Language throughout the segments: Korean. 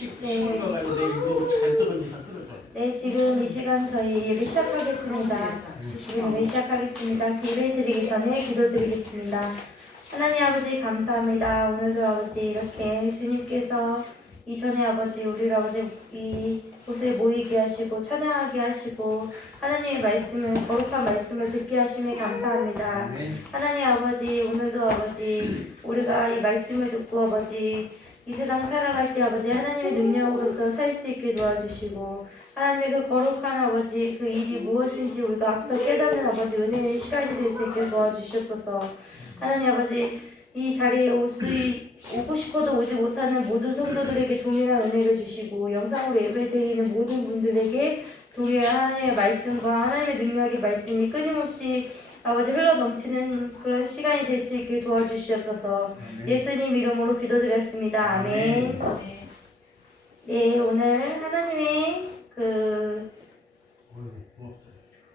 시골 가가지고 내 이거 잘 떨어지서 끊을 거야. 네, 지금 이 시간 저희 예배 시작하겠습니다. 예배 시작하겠습니다. 예배 드리기 전에 기도드리겠습니다. 하나님 아버지 감사합니다. 오늘도 아버지 이렇게 주님께서 이전에 아버지 우리 아버지 이 곳에 모이게 하시고 찬양하게 하시고 하나님의 말씀을 거룩한 말씀을 듣게 하심에 감사합니다. 하나님 아버지 오늘도 아버지 우리가 이 말씀을 듣고 아버지 이 세상 살아갈 때 아버지 하나님의 능력으로서 살 수 있게 도와주시고 하나님의 그 거룩한 아버지 그 일이 무엇인지 우리가 앞서 깨닫는 아버지 은혜의 시간이 될 수 있게 도와주시옵소서. 하나님 아버지 이 자리에 오고 싶어도 오지 못하는 모든 성도들에게 동일한 은혜를 주시고 영상으로 예배드리는 모든 분들에게 동일한 하나님의 말씀과 하나님의 능력의 말씀이 끊임없이 아버지 흘러넘치는 그런 시간이 될 수 있게 도와주시옵소서. 예수님 이름으로 기도드렸습니다. 아멘. 네, 오늘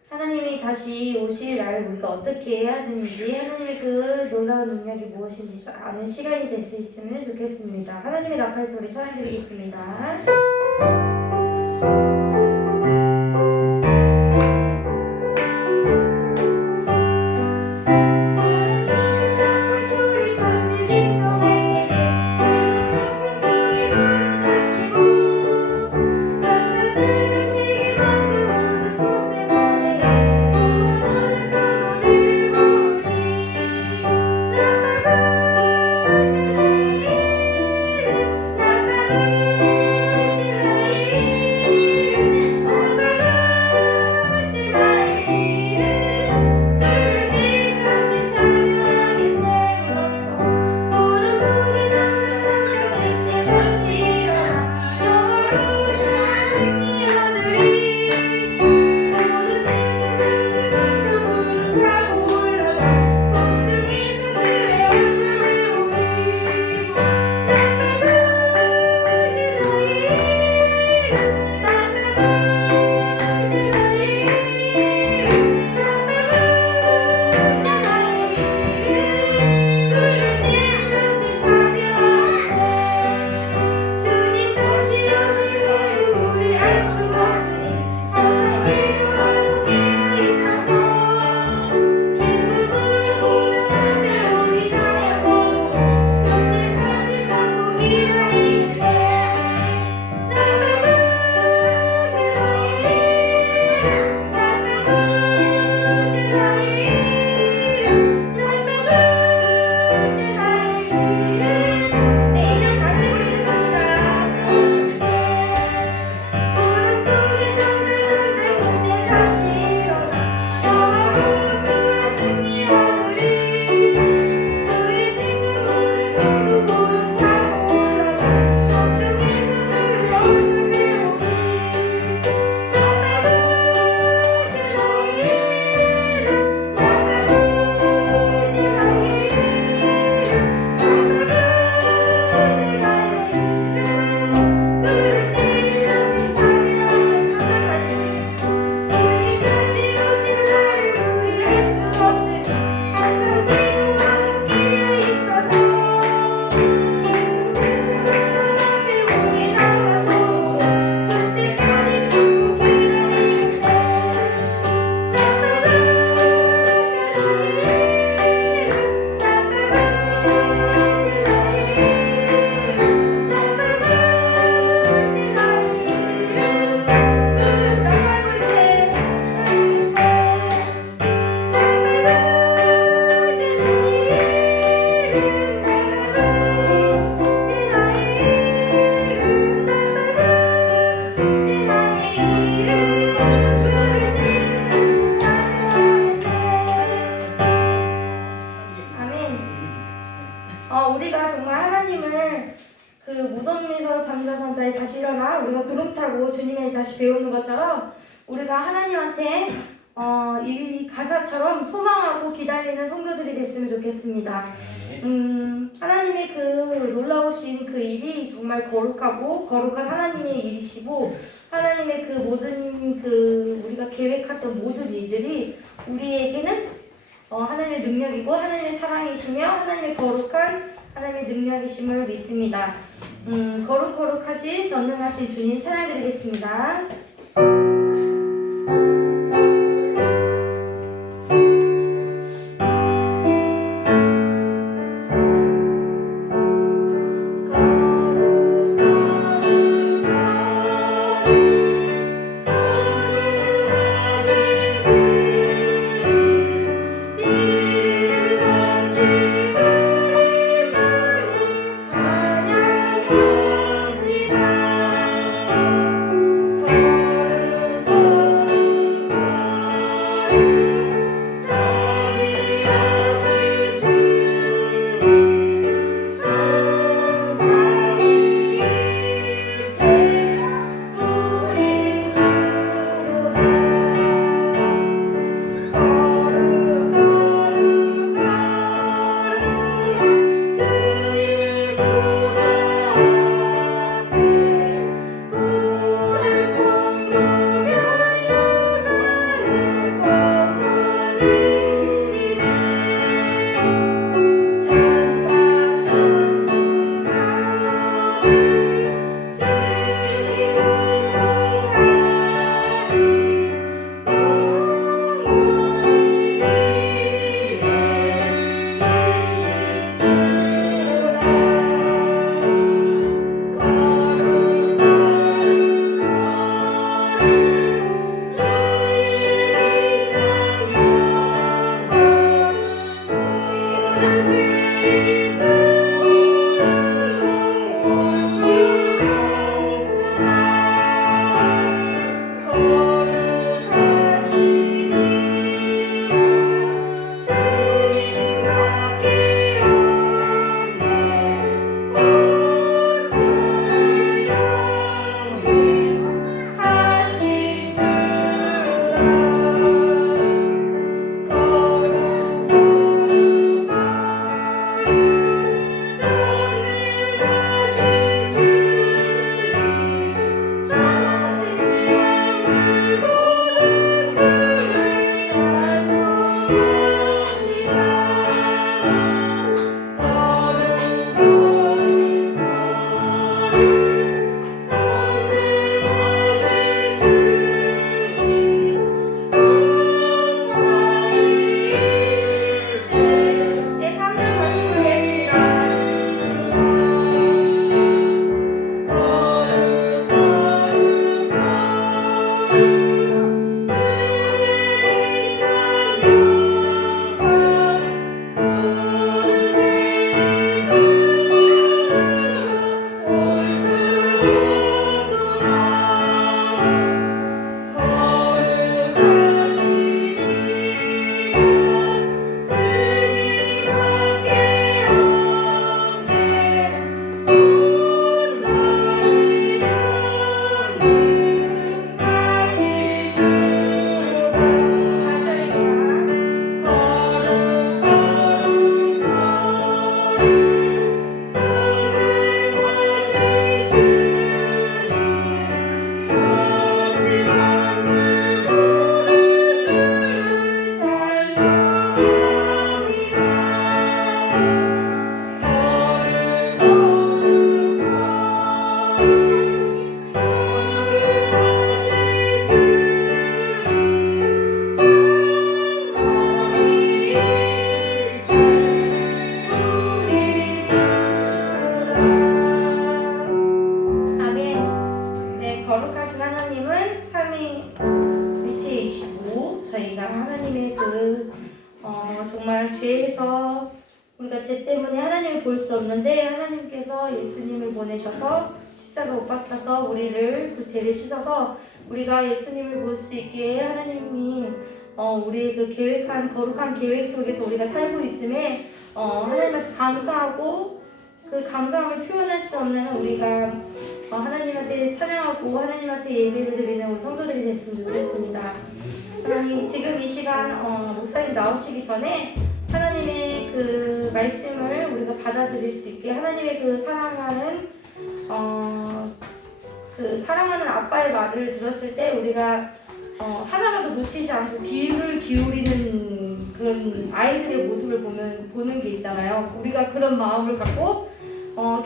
하나님이 다시 오실 날을 우리가 어떻게 해야 되는지 하나님의 그 놀라운 능력이 무엇인지 아는 시간이 될 수 있으면 좋겠습니다. 하나님의 앞에서 우리 찬양드리겠습니다. 우리가 정말 하나님을 그 무덤에서 잠자던 자에 다시 일어나 우리가 구름 타고 주님의 다시 배우는 것처럼 우리가 하나님한테 이 가사처럼 소망하고 기다리는 성도들이 됐으면 좋겠습니다. 하나님의 그 놀라우신 그 일이 정말 거룩하고 거룩한 하나님의 일이시고 하나님의 그 모든 그 우리가 계획했던 모든 일들이 우리에게는 하나님의 능력이고 하나님의 사랑이시며 하나님의 거룩한 하나님의 능력이심을 믿습니다. 거룩하신 전능하신 주님 찬양드리겠습니다. 정말 죄에서 우리가 죄 때문에 하나님을 볼 수 없는데 하나님께서 예수님을 보내셔서 십자가 못 박혀서 우리를 그 죄를 씻어서 우리가 예수님을 볼 수 있게 하나님이 우리의 그 계획한 거룩한 계획 속에서 우리가 살고 있음에 하나님한테 감사하고 그 감사함을 표현할 수 없는 우리가 하나님한테 찬양하고 하나님한테 예배를 드리는 우리 성도들이 됐으면 좋겠습니다. 하나님, 지금 이 시간 목사님 나오시기 전에 하나님의 그 말씀을 우리가 받아들일 수 있게 하나님의 그 사랑하는 아빠의 말을 들었을 때 우리가 하나라도 놓치지 않고 귀를 기울이는 그런 아이들의 모습을 보는 게 있잖아요. 우리가 그런 마음을 갖고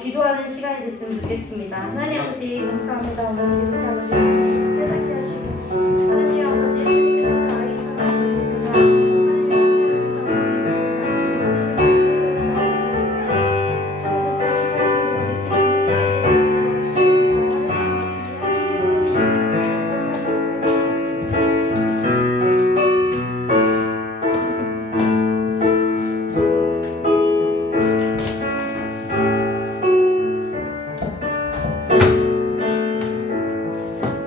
기도하는 시간이 됐으면 좋겠습니다. 하나님 아버지 감사합니다. 오늘 이렇게 아버지 깨닫게 하시고 하나님 아버지 하나님께서 저 아이처럼 아버지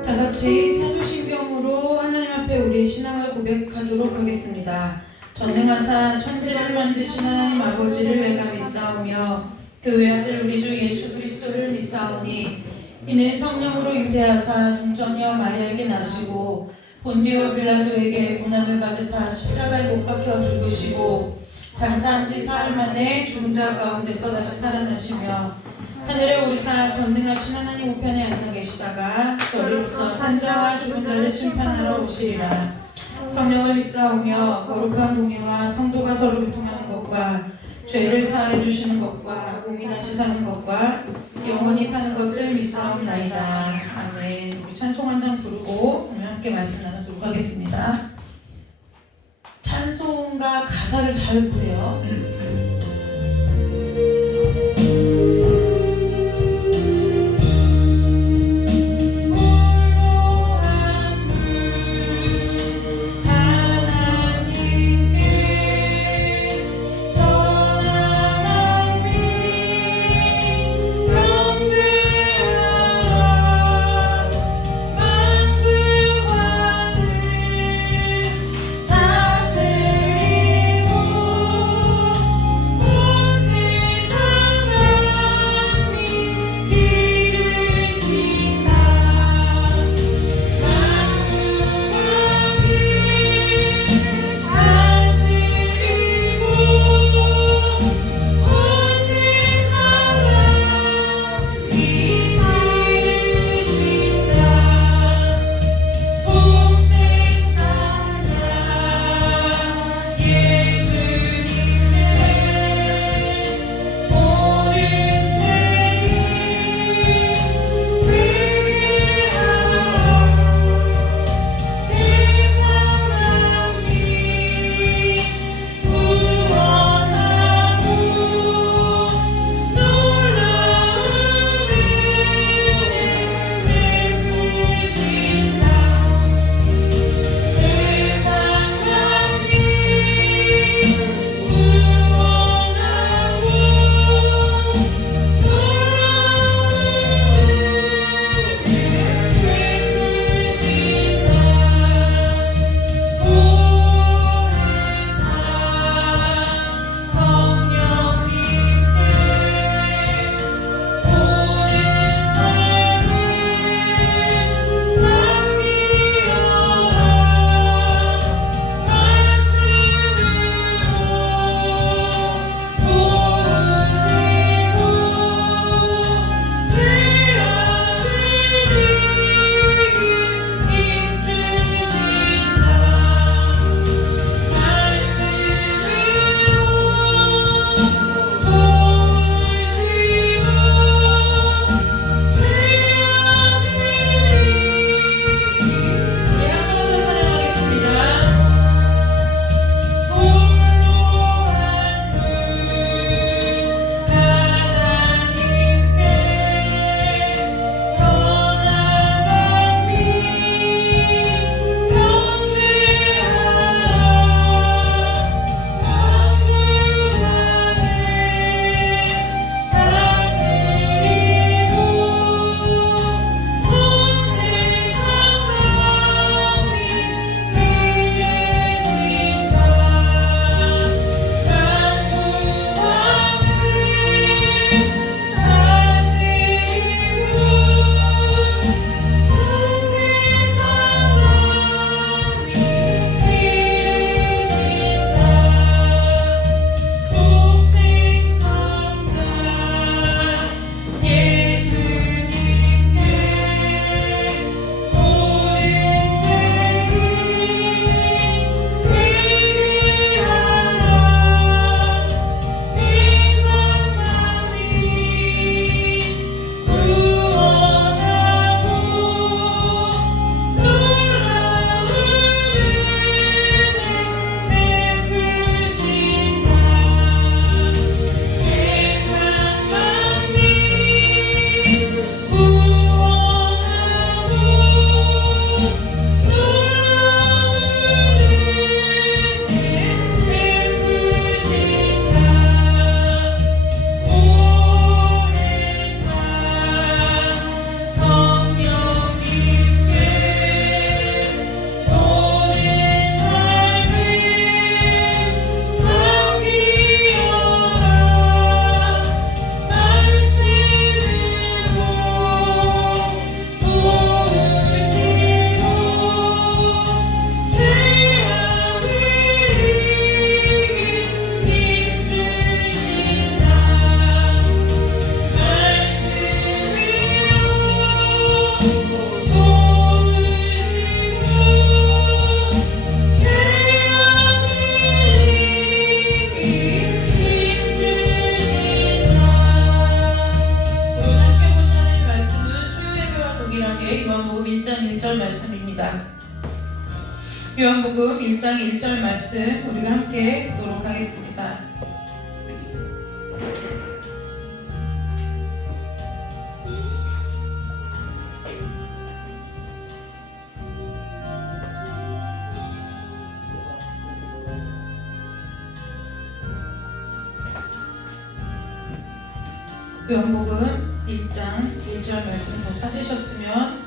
다 같이 사도신경으로 하나님 앞에 우리의 신앙을 고백하도록 하겠습니다. 전능하사 천지를 만드신 하나님 아버지를 내가 믿사오며 그 외아들 우리 주 예수 그리스도를 믿사오니 이는 성령으로 잉태하사 동정녀 마리아에게 나시고 본디오 빌라도에게 고난을 받으사 십자가에 못 박혀 죽으시고 장사한 지 사흘 만에 죽은 자 가운데서 다시 살아나시며 하늘에 오르사 전능하신 하나님 우편에 앉아 계시다가 저리로서 산자와 죽은 자를 심판하러 오시리라. 성령을 믿사오며 거룩한 공예와 성도가 서로 교통하는 것과 죄를 사하여 주시는 것과 몸이 다시 사는 것과 영원히 사는 것을 믿사옵나이다. 아멘. 우리 찬송 한 장 부르고 오늘 함께 말씀 나누도록 하겠습니다. 찬송가 가사를 잘 보세요. 다스리고 원합니다. 요한복음 1장 1절 말씀 우리가 함께 보도록 하겠습니다. 요한복음 1장 1절 말씀 다 찾으셨으면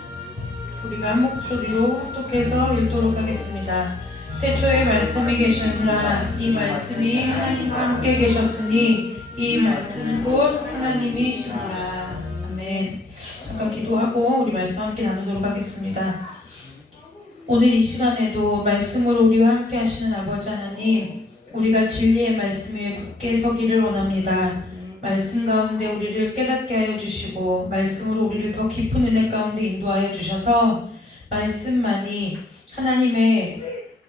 우리가 한 목소리로 합독해서 읽도록 하겠습니다. 태초에 말씀이 계셨느라 이 말씀이 하나님과 함께 계셨으니 이 말씀은 곧 하나님이시니라. 아멘. 잠깐 기도하고 우리 말씀 함께 나누도록 하겠습니다. 오늘 이 시간에도 말씀으로 우리와 함께 하시는 아버지 하나님, 우리가 진리의 말씀 위에 굳게 서기를 원합니다. 말씀 가운데 우리를 깨닫게 하여 주시고 말씀으로 우리를 더 깊은 은혜 가운데 인도하여 주셔서 말씀만이 하나님의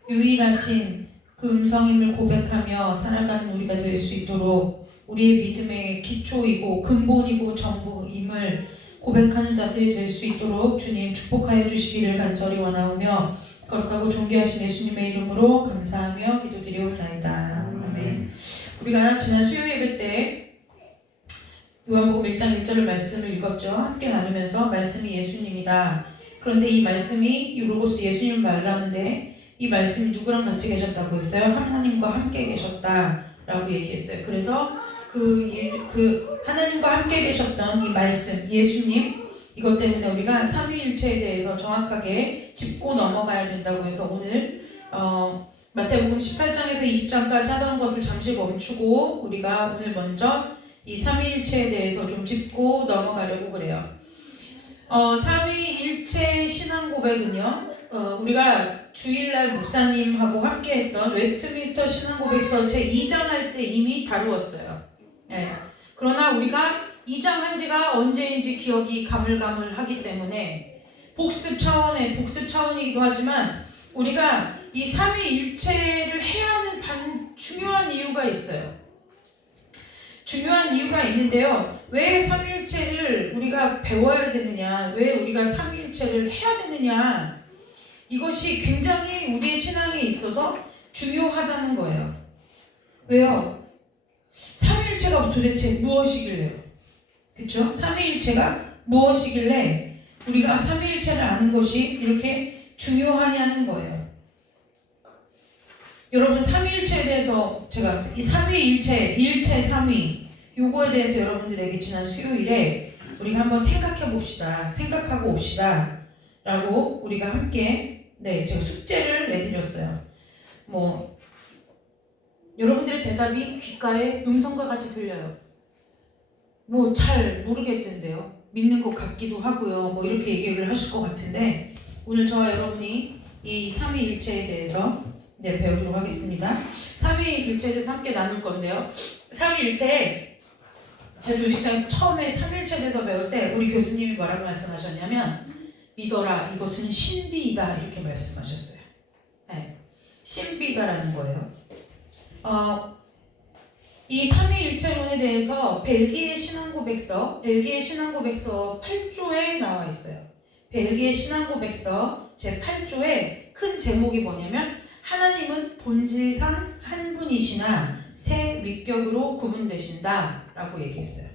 유일하신 그 음성임을 고백하며 살아가는 우리가 될 수 있도록 우리의 믿음의 기초이고 근본이고 전부임을 고백하는 자들이 될 수 있도록 주님 축복하여 주시기를 간절히 원하오며 거룩하고 존귀하신 예수님의 이름으로 감사하며 기도드리옵나이다. 아멘. 우리가 지난 수요 예배 때 요한복음 1장 1절 말씀을 읽었죠. 함께 나누면서 말씀이 예수님이다. 그런데 이 말씀이 로고스 예수님을 말하는데 이 말씀이 누구랑 같이 계셨다고 했어요? 하나님과 함께 계셨다라고 얘기했어요. 그래서 그 하나님과 함께 계셨던 이 말씀, 예수님, 이것 때문에 우리가 삼위일체에 대해서 정확하게 짚고 넘어가야 된다고 해서 오늘 마태복음 18장에서 20장까지 하던 것을 잠시 멈추고 우리가 오늘 먼저 이 삼위일체에 대해서 좀 짚고 넘어가려고 그래요. 삼위일체 신앙 고백은요, 우리가 주일날 목사님하고 함께 했던 웨스트민스터 신앙 고백서 제2장 할 때 이미 다루었어요. 네. 그러나 우리가 2장 한 지가 언제인지 기억이 가물가물하기 때문에 복습 차원이기도 하지만 우리가 이 삼위일체를 해야 하는 중요한 이유가 있어요. 중요한 이유가 있는데요. 왜 삼위일체를 우리가 배워야 되느냐, 왜 우리가 삼위일체를 해야 되느냐, 이것이 굉장히 우리의 신앙에 있어서 중요하다는 거예요. 왜요? 삼위일체가 도대체 무엇이길래요? 그쵸? 삼위일체가 무엇이길래 우리가 삼위일체를 아는 것이 이렇게 중요하냐는 거예요. 여러분, 삼위일체에 대해서 제가 이 삼위일체, 일체 삼위, 요거에 대해서 여러분들에게 지난 수요일에 우리가 한번 생각하고 옵시다 라고 우리가 함께 제가 숙제를 내드렸어요. 여러분들의 대답이 귓가에 음성과 같이 들려요. 잘 모르겠던데요. 믿는 것 같기도 하고요. 이렇게 얘기를 하실 것 같은데 오늘 저와 여러분이 이 삼위일체에 대해서 배우도록 하겠습니다. 삼위일체에 대해서 함께 나눌 건데요. 삼위일체, 제 조직장에서 처음에 삼위일체에 대해서 배울 때 우리 교수님이 뭐라고 말씀하셨냐면 믿어라, 이것은 신비이다, 이렇게 말씀하셨어요. 네, 신비이다라는 거예요. 이 삼위일체론에 대해서 벨기에 신앙고백서 8조에 나와 있어요. 벨기에 신앙고백서 제8조의 큰 제목이 뭐냐면 하나님은 본질상 한 분이시나 세 위격으로 구분되신다 라고 얘기했어요.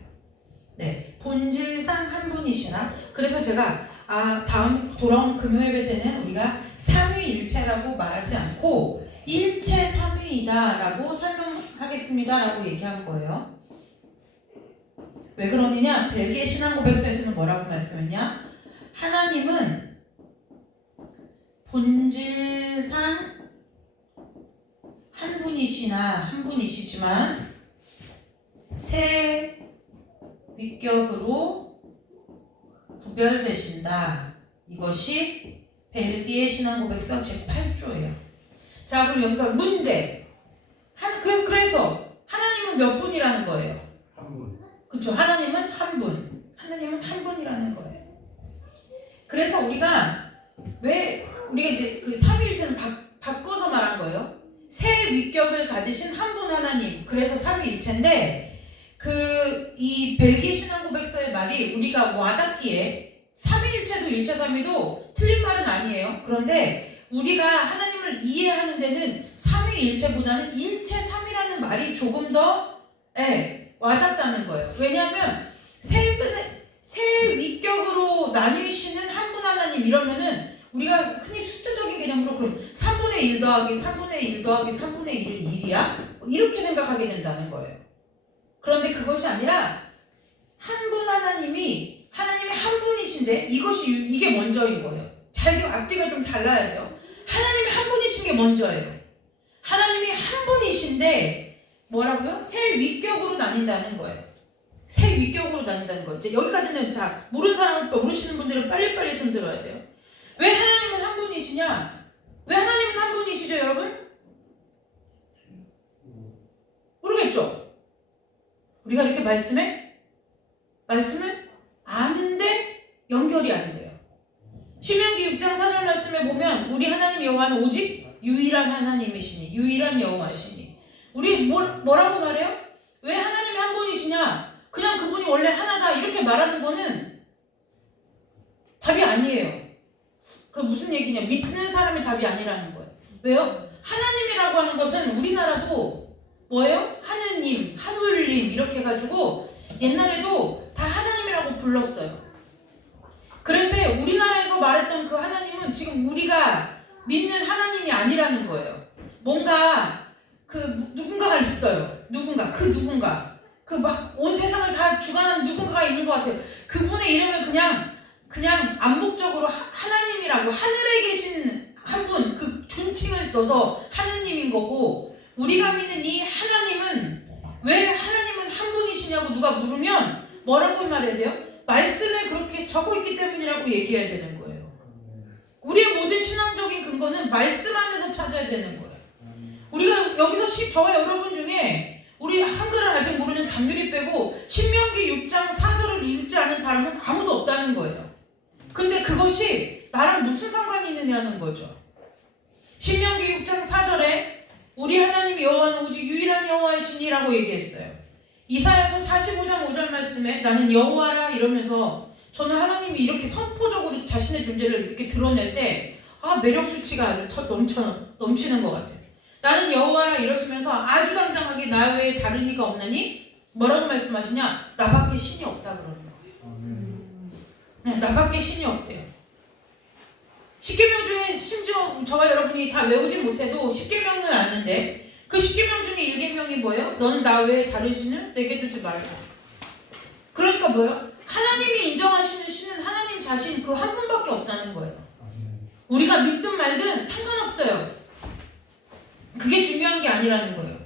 네, 본질상 한 분이시나. 그래서 제가 다음 돌아온 금요일 때는 우리가 삼위일체라고 말하지 않고 일체 삼위이다 라고 설명하겠습니다 라고 얘기한 거예요. 왜 그러느냐? 벨기에 신앙고백서에서는 뭐라고 말씀했냐? 하나님은 본질상 한 분이시지만 세 위격으로 구별되신다. 이것이 벨기에 신앙고백서 제8조예요. 자, 그럼 여기서 문제. 그래서 하나님은 몇 분이라는 거예요? 한 분. 그렇죠. 하나님은 한 분. 하나님은 한 분이라는 거예요. 그래서 우리가 이제 그 삼위일체는 바꿔서 말한 거예요. 세 위격을 가지신 한 분 하나님. 그래서 삼위일체인데 이 벨기에 신앙고백서의 말이 우리가 와닿기에 삼위일체도 일체 삼위도 틀린 말은 아니에요. 그런데 우리가 하나님을 이해하는 데는 삼위일체보다는 일체 삼위라는 말이 조금 더 와닿다는 거예요. 왜냐하면 세 위격으로 나뉘시는 한 분 하나님 이러면은 우리가 흔히 숫자적인 개념으로 그럼 3분의 1 더하기 3분의 1 더하기 3분의 1은 1이야? 이렇게 생각하게 된다는 거예요. 그런데 그것이 아니라 한 분 하나님이 한 분이신데 이게 먼저인 거예요. 자, 이게 앞뒤가 좀 달라야 돼요. 하나님이 한 분이신 게 먼저예요. 하나님이 한 분이신데 뭐라고요? 세 위격으로 나뉜다는 거예요. 세 위격으로 나뉜다는 거예요. 이제 여기까지는 자 모르시는 분들은 빨리빨리 손 들어야 돼요. 왜 하나님은 한 분이시냐? 왜 하나님은 한 분이시죠, 여러분? 모르겠죠? 우리가 이렇게 말씀을 아는데 연결이 안 돼요. 신명기 6장 4절 말씀에 보면 우리 하나님 여호와는 오직 유일한 하나님이시니 유일한 여호와시니 우리 뭐라고 말해요? 왜 하나님이 한 분이시냐? 그냥 그분이 원래 하나다 이렇게 말하는 거는 답이 아니에요. 그 무슨 얘기냐? 믿는 사람의 답이 아니라는 거예요. 왜요? 하나님이라고 하는 것은 우리나라도 뭐예요? 하느님, 하늘님 이렇게 해가지고 옛날에도 다 하나님이라고 불렀어요. 그런데 우리나라에서 말했던 그 하나님은 지금 우리가 믿는 하나님이 아니라는 거예요. 뭔가 그 누군가가 있어요. 누군가 그 막 온 세상을 다 주관하는 누군가가 있는 것 같아요. 그분의 이름을 그냥 암묵적으로 하나님이라고 하늘에 계신 한 분 그 존칭을 써서 하느님인 거고 우리가 믿는 이 하나님은 왜 하나님은 한 분이시냐고 누가 물으면 뭐라고 말해야 돼요? 말씀에 그렇게 적어 있기 때문이라고 얘기해야 되는 거예요. 우리의 모든 신앙적인 근거는 말씀 안에서 찾아야 되는 거예요. 우리가 여기서 저와 여러분 중에 우리 한글을 아직 모르는 담율이 빼고 신명기 6장 4절을 읽지 않은 사람은 아무도 없다는 거예요. 근데 그것이 나랑 무슨 상관이 있느냐는 거죠. 신명기 6장 4절에 우리 하나님 여호와는 오직 유일한 여호와이시니라고 얘기했어요. 이사야서 45장 5절 말씀에 나는 여호와라 이러면서 저는 하나님이 이렇게 선포적으로 자신의 존재를 이렇게 드러낼 때 매력 수치가 아주 넘치는 것 같아요. 나는 여호와라 이러시면서 아주 당당하게 나 외에 다른 이가 없나니 뭐라고 말씀하시냐? 나밖에 신이 없다 그러는 거예요. 나밖에 신이 없대요. 십계명 중에 심지어 저와 여러분이 다 외우지 못해도 십계명은 아는데 그 십계명 중에 1계명이 뭐예요? 너는 나 외에 다른 신을 내게 두지 말라. 그러니까 뭐예요? 하나님이 인정하시는 신은 하나님 자신 그 한 분밖에 없다는 거예요. 우리가 믿든 말든 상관없어요. 그게 중요한 게 아니라는 거예요.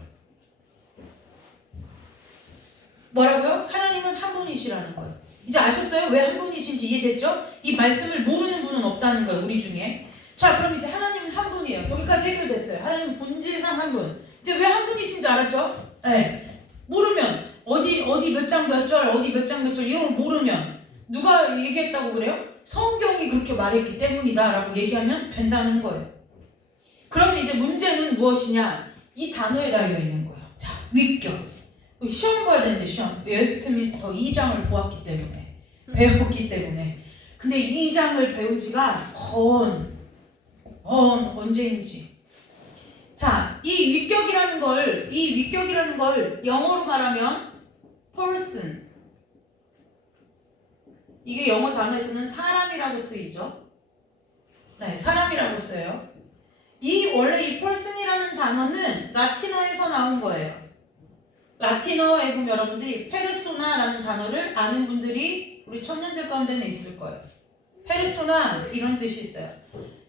뭐라고요? 하나님은 한 분이시라는 거예요. 이제 아셨어요? 왜 한 분이신지 이해됐죠? 이 말씀을 모르는 분은 없다는 거예요. 우리 중에. 자, 그럼 이제 하나님은 한 분이에요. 여기까지 해결됐어요. 하나님 본질상 한 분. 이제 왜 한 분이신지 알았죠? 네. 모르면 어디 몇 장 몇 절 어디 몇 장 몇 절 이런 거 모르면 누가 얘기했다고 그래요? 성경이 그렇게 말했기 때문이다 라고 얘기하면 된다는 거예요. 그러면 이제 문제는 무엇이냐? 이 단어에 달려있는 거예요. 자, 위격. 시험 봐야 되는데 시험. 웨스트민스터 2장을 보았기 때문에 배웠기 때문에. 근데 2장을 배운 지가 언제인지. 자, 이 위격이라는 걸 영어로 말하면 person. 이게 영어 단어에서는 사람이라고 쓰이죠. 네, 사람이라고 써요. 원래 이 person이라는 단어는 라틴어에서 나온 거예요. 라틴어에 보면 여러분들이 페르소나라는 단어를 아는 분들이 우리 청년들 가운데는 있을 거예요. 페르소나 이런 뜻이 있어요.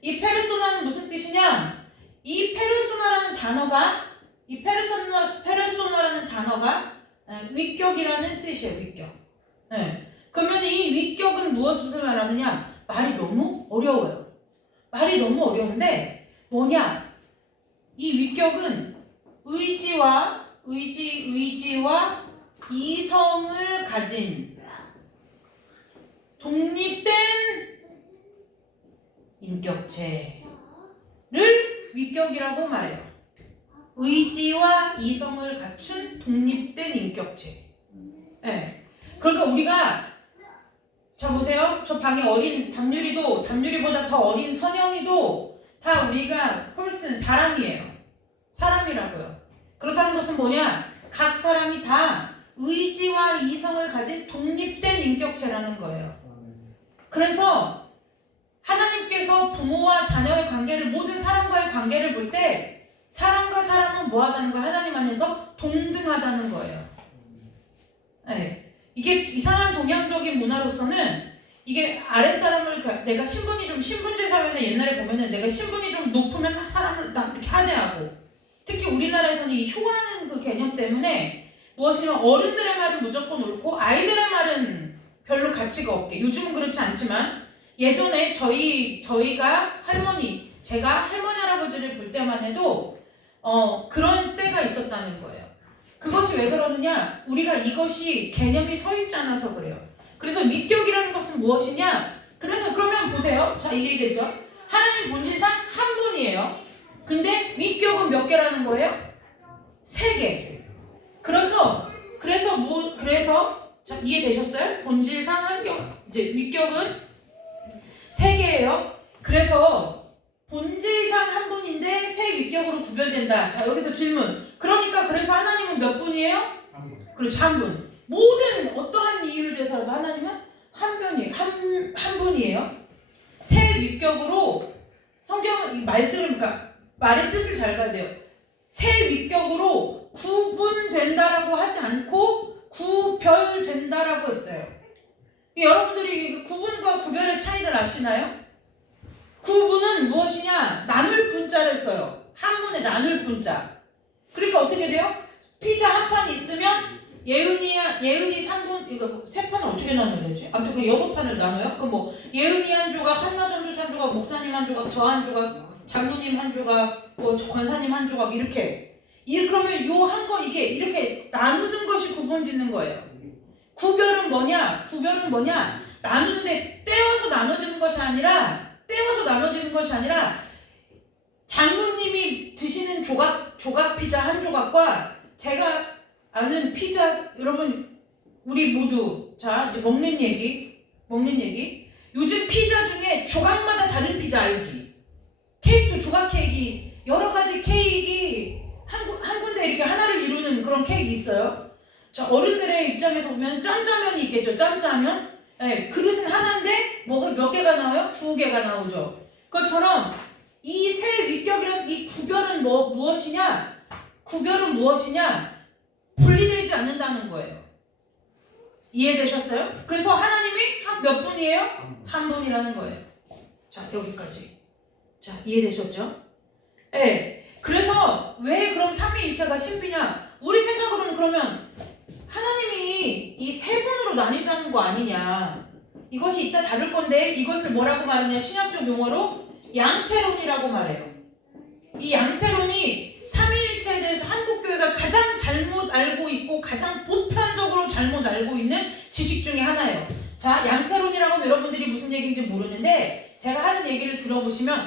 이 페르소나는 무슨 뜻이냐? 이 페르소나라는 단어가 위격이라는 뜻이에요. 위격. 네. 그러면 이 위격은 무엇을 말하느냐? 말이 너무 어려워요. 말이 너무 어려운데 뭐냐? 이 위격은 의지와 이성을 가진 독립된 인격체를 위격이라고 말해요. 의지와 이성을 갖춘 독립된 인격체. 네. 그러니까 우리가 자 보세요. 저 방에 어린 담유리보다 더 어린 선영이도 다 우리가 폴슨 사람이에요. 사람이라고요. 그렇다는 것은 뭐냐? 각 사람이 다 의지와 이성을 가진 독립된 인격체라는 거예요. 그래서 하나님께서 부모와 자녀의 관계를, 모든 사람과의 관계를 볼 때 사람과 사람은 뭐하다는 거예요? 하나님 안에서 동등하다는 거예요. 네. 이게 이상한 동양적인 문화로서는 이게 아랫사람을, 내가 신분제 사회나 옛날에 보면은 내가 신분이 좀 높으면 사람을 딱 이렇게 하대하고, 특히 우리나라에서는 이 효라는 그 개념 때문에 무엇이냐면 어른들의 말은 무조건 옳고 아이들의 말은 별로 가치가 없게, 요즘은 그렇지 않지만 예전에 저희가 제가 할머니 할아버지를 볼 때만 해도 그런 때가 있었다는 거예요. 그것이 왜 그러느냐? 우리가 이것이 개념이 서 있지 않아서 그래요. 그래서 위격이라는 것은 무엇이냐? 그러면 보세요. 자, 이게 됐죠? 하나님 본질상 한 분이에요. 근데 위격은 몇 개라는 거예요? 3개. 그래서 자, 이해되셨어요? 본질상 이제 위격은 3개예요. 그래서 본질상 한 분인데 3 위격으로 구별된다. 자, 여기서 질문. 그래서 하나님은 몇 분이에요? 그렇죠, 한 분. 모든 어떠한 이유를 대해서도 하나님은 한 분이에요. 3 위격으로 성경은 이 말씀을, 그러니까 말의 뜻을 잘 봐야 돼요. 3 위격으로 구분된다라고 하지 않고 구별된다라고 했어요. 여러분들이 구분과 구별의 차이를 아시나요? 구분은 무엇이냐? 나눌 분자를 써요. 한 분에 나눌 분자. 그러니까 어떻게 돼요? 피자 한 판 있으면 예은이 3분, 이거 3판을 어떻게 나눠야 되지? 아무튼 그 6판을 나눠요? 그럼 뭐 예은이 한 조각, 한나전도 한 조각, 목사님 한 조각, 저 한 조각, 장로님 한 조각, 뭐 권사님 한 조각, 이렇게. 그러면 요 한 거 이게 이렇게 나누는 것이 구분 짓는 거예요. 구별은 뭐냐? 나누는데 떼어서 나눠지는 것이 아니라 장로님이 드시는 조각 피자 한 조각과 제가 아는 피자, 여러분 우리 모두 자 이제 먹는 얘기. 요즘 피자 중에 조각마다 다른 피자 알지? 케이크도 조각 케이크, 여러 가지 케이크 한 군데 이렇게 하나를 이루는 그런 케이크 있어요. 자, 어른들의 입장에서 보면 짬짜면이 있겠죠. 짬짜면. 네, 그릇은 하나인데 뭐가 몇 개가 나와요? 2개가 나오죠. 그것처럼 이 세 위격이란 이 구별은 무엇이냐? 분리되지 않는다는 거예요. 이해되셨어요? 그래서 하나님이 몇 분이에요? 한 분이라는 거예요. 자, 여기까지. 자, 이해되셨죠? 네. 그래서 왜 그럼 삼위일체가 신비냐? 우리 생각으로는 그러면 하나님이 이 세 분으로 나뉜다는 거 아니냐? 이것이 이따 다룰 건데 이것을 뭐라고 말하냐? 신약적 용어로 양태론이라고 말해요. 이 양태론이 삼위일체에 대해서 한국교회가 가장 잘못 알고 있고 가장 보편적으로 잘못 알고 있는 지식 중에 하나예요. 자, 양태론이라고 하면 여러분들이 무슨 얘기인지 모르는데 제가 하는 얘기를 들어보시면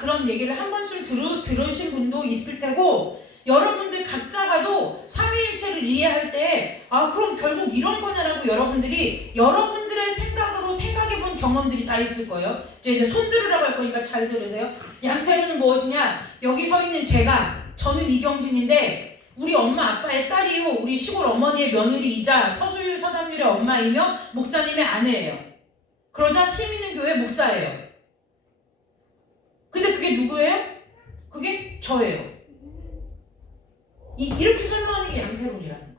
그런 얘기를 한 번쯤 들으신 분도 있을 테고, 여러분들 각자가도 삼위일체를 이해할 때 그럼 결국 이런 거냐라고 여러분들이 여러분들의 생각으로 생각해본 경험들이 다 있을 거예요. 이제 손 들으라고 할 거니까 잘 들으세요. 양태론은 무엇이냐? 여기 서 있는 저는 이경진인데 우리 엄마 아빠의 딸이요, 우리 시골 어머니의 며느리이자 서수율 서담률의 엄마이며 목사님의 아내예요. 그러자 시민교회 목사예요. 근데 그게 누구예요? 그게 저예요. 이렇게 설명하는 게 양태론이라는 거예요.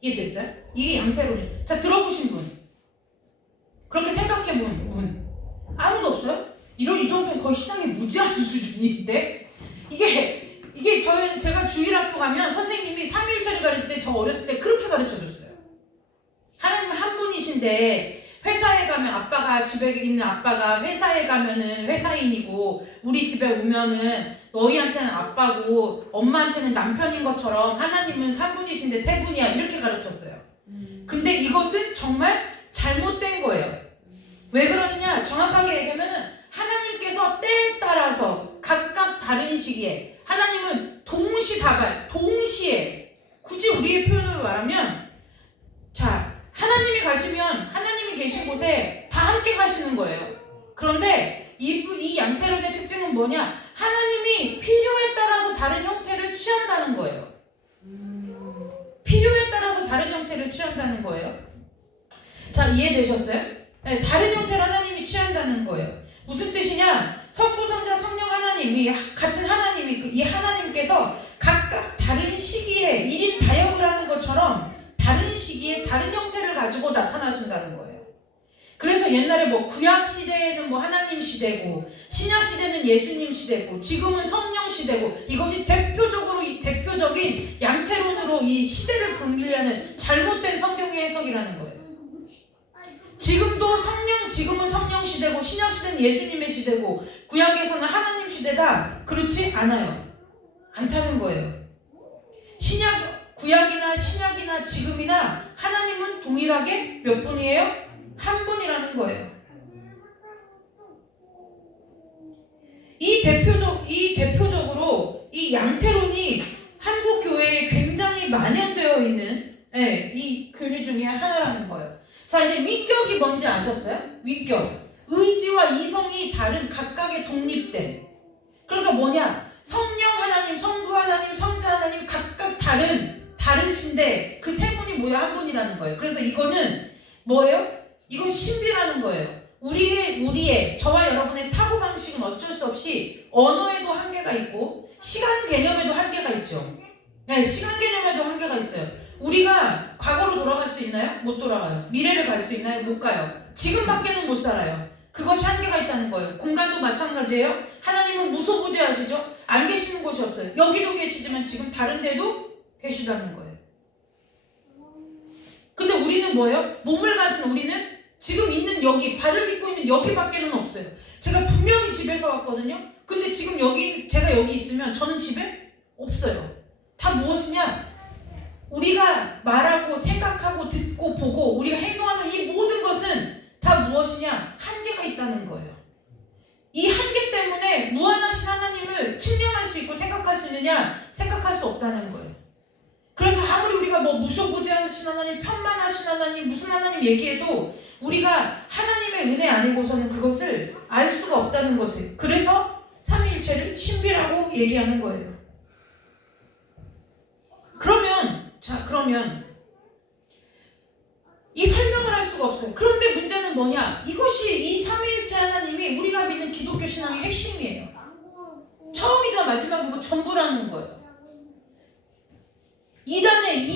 이해됐어요? 이게 양태론이에요. 자, 들어보신 분, 그렇게 생각해본 분 아무도 없어요? 이 정도는 거의 신앙이 무지한 수준인데 이게 제가 주일학교 가면 선생님이 삼위일체를 가르칠 때 저 어렸을 때 그렇게 가르쳐줬어요. 하나님은 한 분이신데 회사에 가면 집에 있는 아빠가 회사에 가면은 회사인이고 우리 집에 오면은 너희한테는 아빠고 엄마한테는 남편인 것처럼 하나님은 3분이신데 3분이야, 이렇게 가르쳤어요. 근데 이것은 정말 잘못된 거예요. 왜 그러느냐? 정확하게 얘기하면은 하나님께서 때에 따라서 각각 다른 시기에, 하나님은 동시에, 굳이 우리의 표현으로 말하면, 자, 하나님이 가신 가시면 하나님이 계신 곳에 다 함께 가시는 거예요. 그런데 이 양태론의 특징은 뭐냐? 하나님이 필요에 따라서 다른 형태를 취한다는 거예요. 필요에 따라서 다른 형태를 취한다는 거예요. 자, 이해되셨어요? 네, 다른 형태를 하나님이 취한다는 거예요. 무슨 뜻이냐? 성부, 성자, 성령 하나님이 같은 하나님이 이 하나님께서 각각 다른 시기에 1인 다역을 하는 것처럼 다른 시기에 다른 형태를 가지고 나타나신다는 거예요. 그래서 옛날에 뭐 구약 시대에는 뭐 하나님 시대고 신약 시대는 예수님 시대고 지금은 성령 시대고 이것이 대표적인 양태론으로 이 시대를 분리하는 잘못된 성경의 해석이라는 거예요. 지금은 성령 시대고 신약 시대는 예수님의 시대고 구약에서는 하나님 시대다. 그렇지 않아요. 않다는 거예요. 구약이나 신약이나 지금이나 하나님은 동일하게 몇 분이에요? 한 분이라는 거예요. 이 대표적으로 이 양태론이 한국 교회에 굉장히 만연되어 있는 이 교리 중에 하나라는 거예요. 자, 이제 위격이 뭔지 아셨어요? 위격. 의지와 이성이 다른 각각의 독립된. 그러니까 뭐냐? 성령 하나님, 성부 하나님, 성자 하나님 각각 다르신데 그 세 분이 모여 한 분이라는 거예요. 그래서 이거는 뭐예요? 이건 신비라는 거예요. 우리의 저와 여러분의 사고방식은 어쩔 수 없이 언어에도 한계가 있고 시간 개념에도 한계가 있죠. 네, 시간 개념에도 한계가 있어요. 우리가 과거로 돌아갈 수 있나요? 못 돌아가요. 미래를 갈 수 있나요? 못 가요. 지금밖에는 못 살아요. 그것이 한계가 있다는 거예요. 공간도 마찬가지예요. 하나님은 무소부재하시죠? 안 계시는 곳이 없어요. 여기도 계시지만 지금 다른 데도 계시다는 거예요. 근데 우리는 뭐예요? 몸을 가진 우리는 지금 있는 여기, 발을 딛고 있는 여기밖에는 없어요. 제가 분명히 집에서 왔거든요. 근데 지금 제가 여기 있으면 저는 집에 없어요. 다 무엇이냐? 우리가 말하고 생각하고 듣고 보고 우리가 행동하는 이 모든 것은 다 무엇이냐? 한계가 있다는 거예요. 이 한계 때문에 무한하신 하나님을 측량할 수 있고 생각할 수 있느냐? 생각할 수 없다는 거예요. 그래서 아무리 우리가 뭐 무소부재하신 하나님, 편만하신 하나님, 무슨 하나님 얘기해도 우리가 하나님의 은혜 아니고서는 그것을 알 수가 없다는 것을. 그래서 삼위일체를 신비라고 얘기하는 거예요. 그러면 이 설명을 할 수가 없어요. 그런데 문제는 뭐냐? 이것이 이 삼위일체 하나님이 우리가 믿는 기독교 신앙의 핵심이에요. 처음이자 마지막이고 전부라는 거예요. 이단의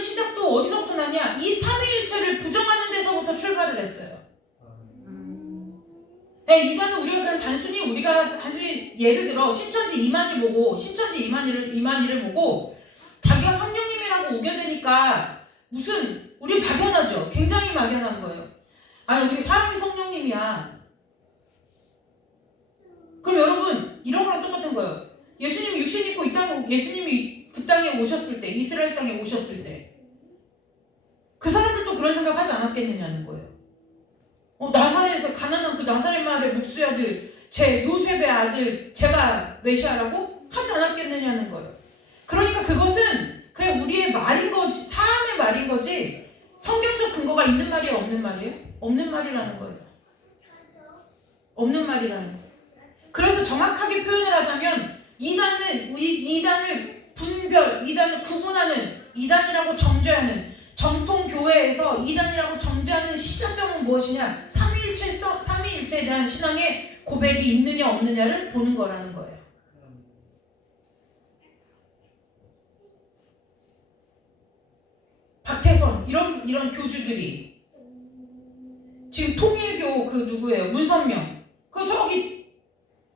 시작도 어디서부터 나냐? 이 삼위일체를 부정하는 데서부터 출발을 했어요. 네, 이단은 우리가 단순히 예를 들어 신천지 이만희를 보고 자기가 성령님이라고 우겨대니까 무슨 우리 막연하죠. 굉장히 막연한 거예요. 아니 어떻게 사람이 성령님이야? 그럼 여러분 이런 거랑 똑같은 거예요. 예수님이 육신 입고 예수님이 그 땅에 오셨을 때, 이스라엘 땅에 오셨을 때 그 사람들도 그런 생각하지 않았겠느냐는 거예요. 나사렛에서 가난한 그 나사렛 마을의 목수의 아들, 요셉의 아들, 제가 메시아라고 하지 않았겠느냐는 거예요. 그러니까 그것은 그냥 우리의 말인 거지, 사람의 말인 거지 성경적 근거가 있는 말이에요, 없는 말이에요? 없는 말이라는 거예요. 없는 말이라는 거예요. 그래서 정확하게 표현을 하자면 이단을 구분하는, 이단이라고 정죄하는, 정통 교회에서 이단이라고 정죄하는 시작점은 무엇이냐? 삼위일체에 대한 신앙의 고백이 있느냐 없느냐를 보는 거라는 거예요. 박태선 이런 교주들이 지금 통일교 그 누구예요? 문선명 저기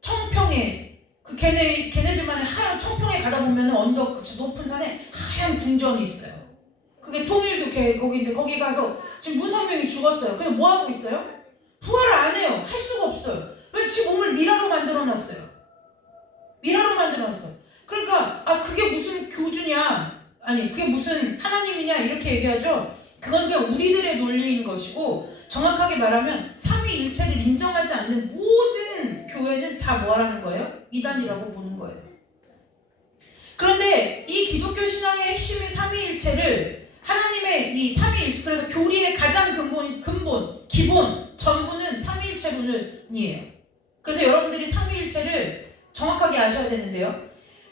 청평에 걔네들만의 하얀 청평에 가다 보면은 언덕 높은 산에 하얀 궁전이 있어요. 그게 통일교 거기인데 거기 가서 지금 문선명이 죽었어요. 그냥 뭐 하고 있어요? 부활을 안 해요. 할 수가 없어요. 왜? 지 몸을 미라로 만들어놨어요. 그러니까 그게 무슨 교주냐? 아니 그게 무슨 하나님이냐? 이렇게 얘기하죠. 그건 그냥 우리들의 논리인 것이고 정확하게 말하면 삼위일체를 인정하지 않는 모든 교회는 다 뭐라는 거예요? 이단이라고 보는 거예요. 그런데 이 기독교 신앙의 핵심인 삼위일체를 하나님의 이 그래서 교리의 가장 기본, 전부는 삼위일체론이에요. 그래서 여러분들이 삼위일체를 정확하게 아셔야 되는데요.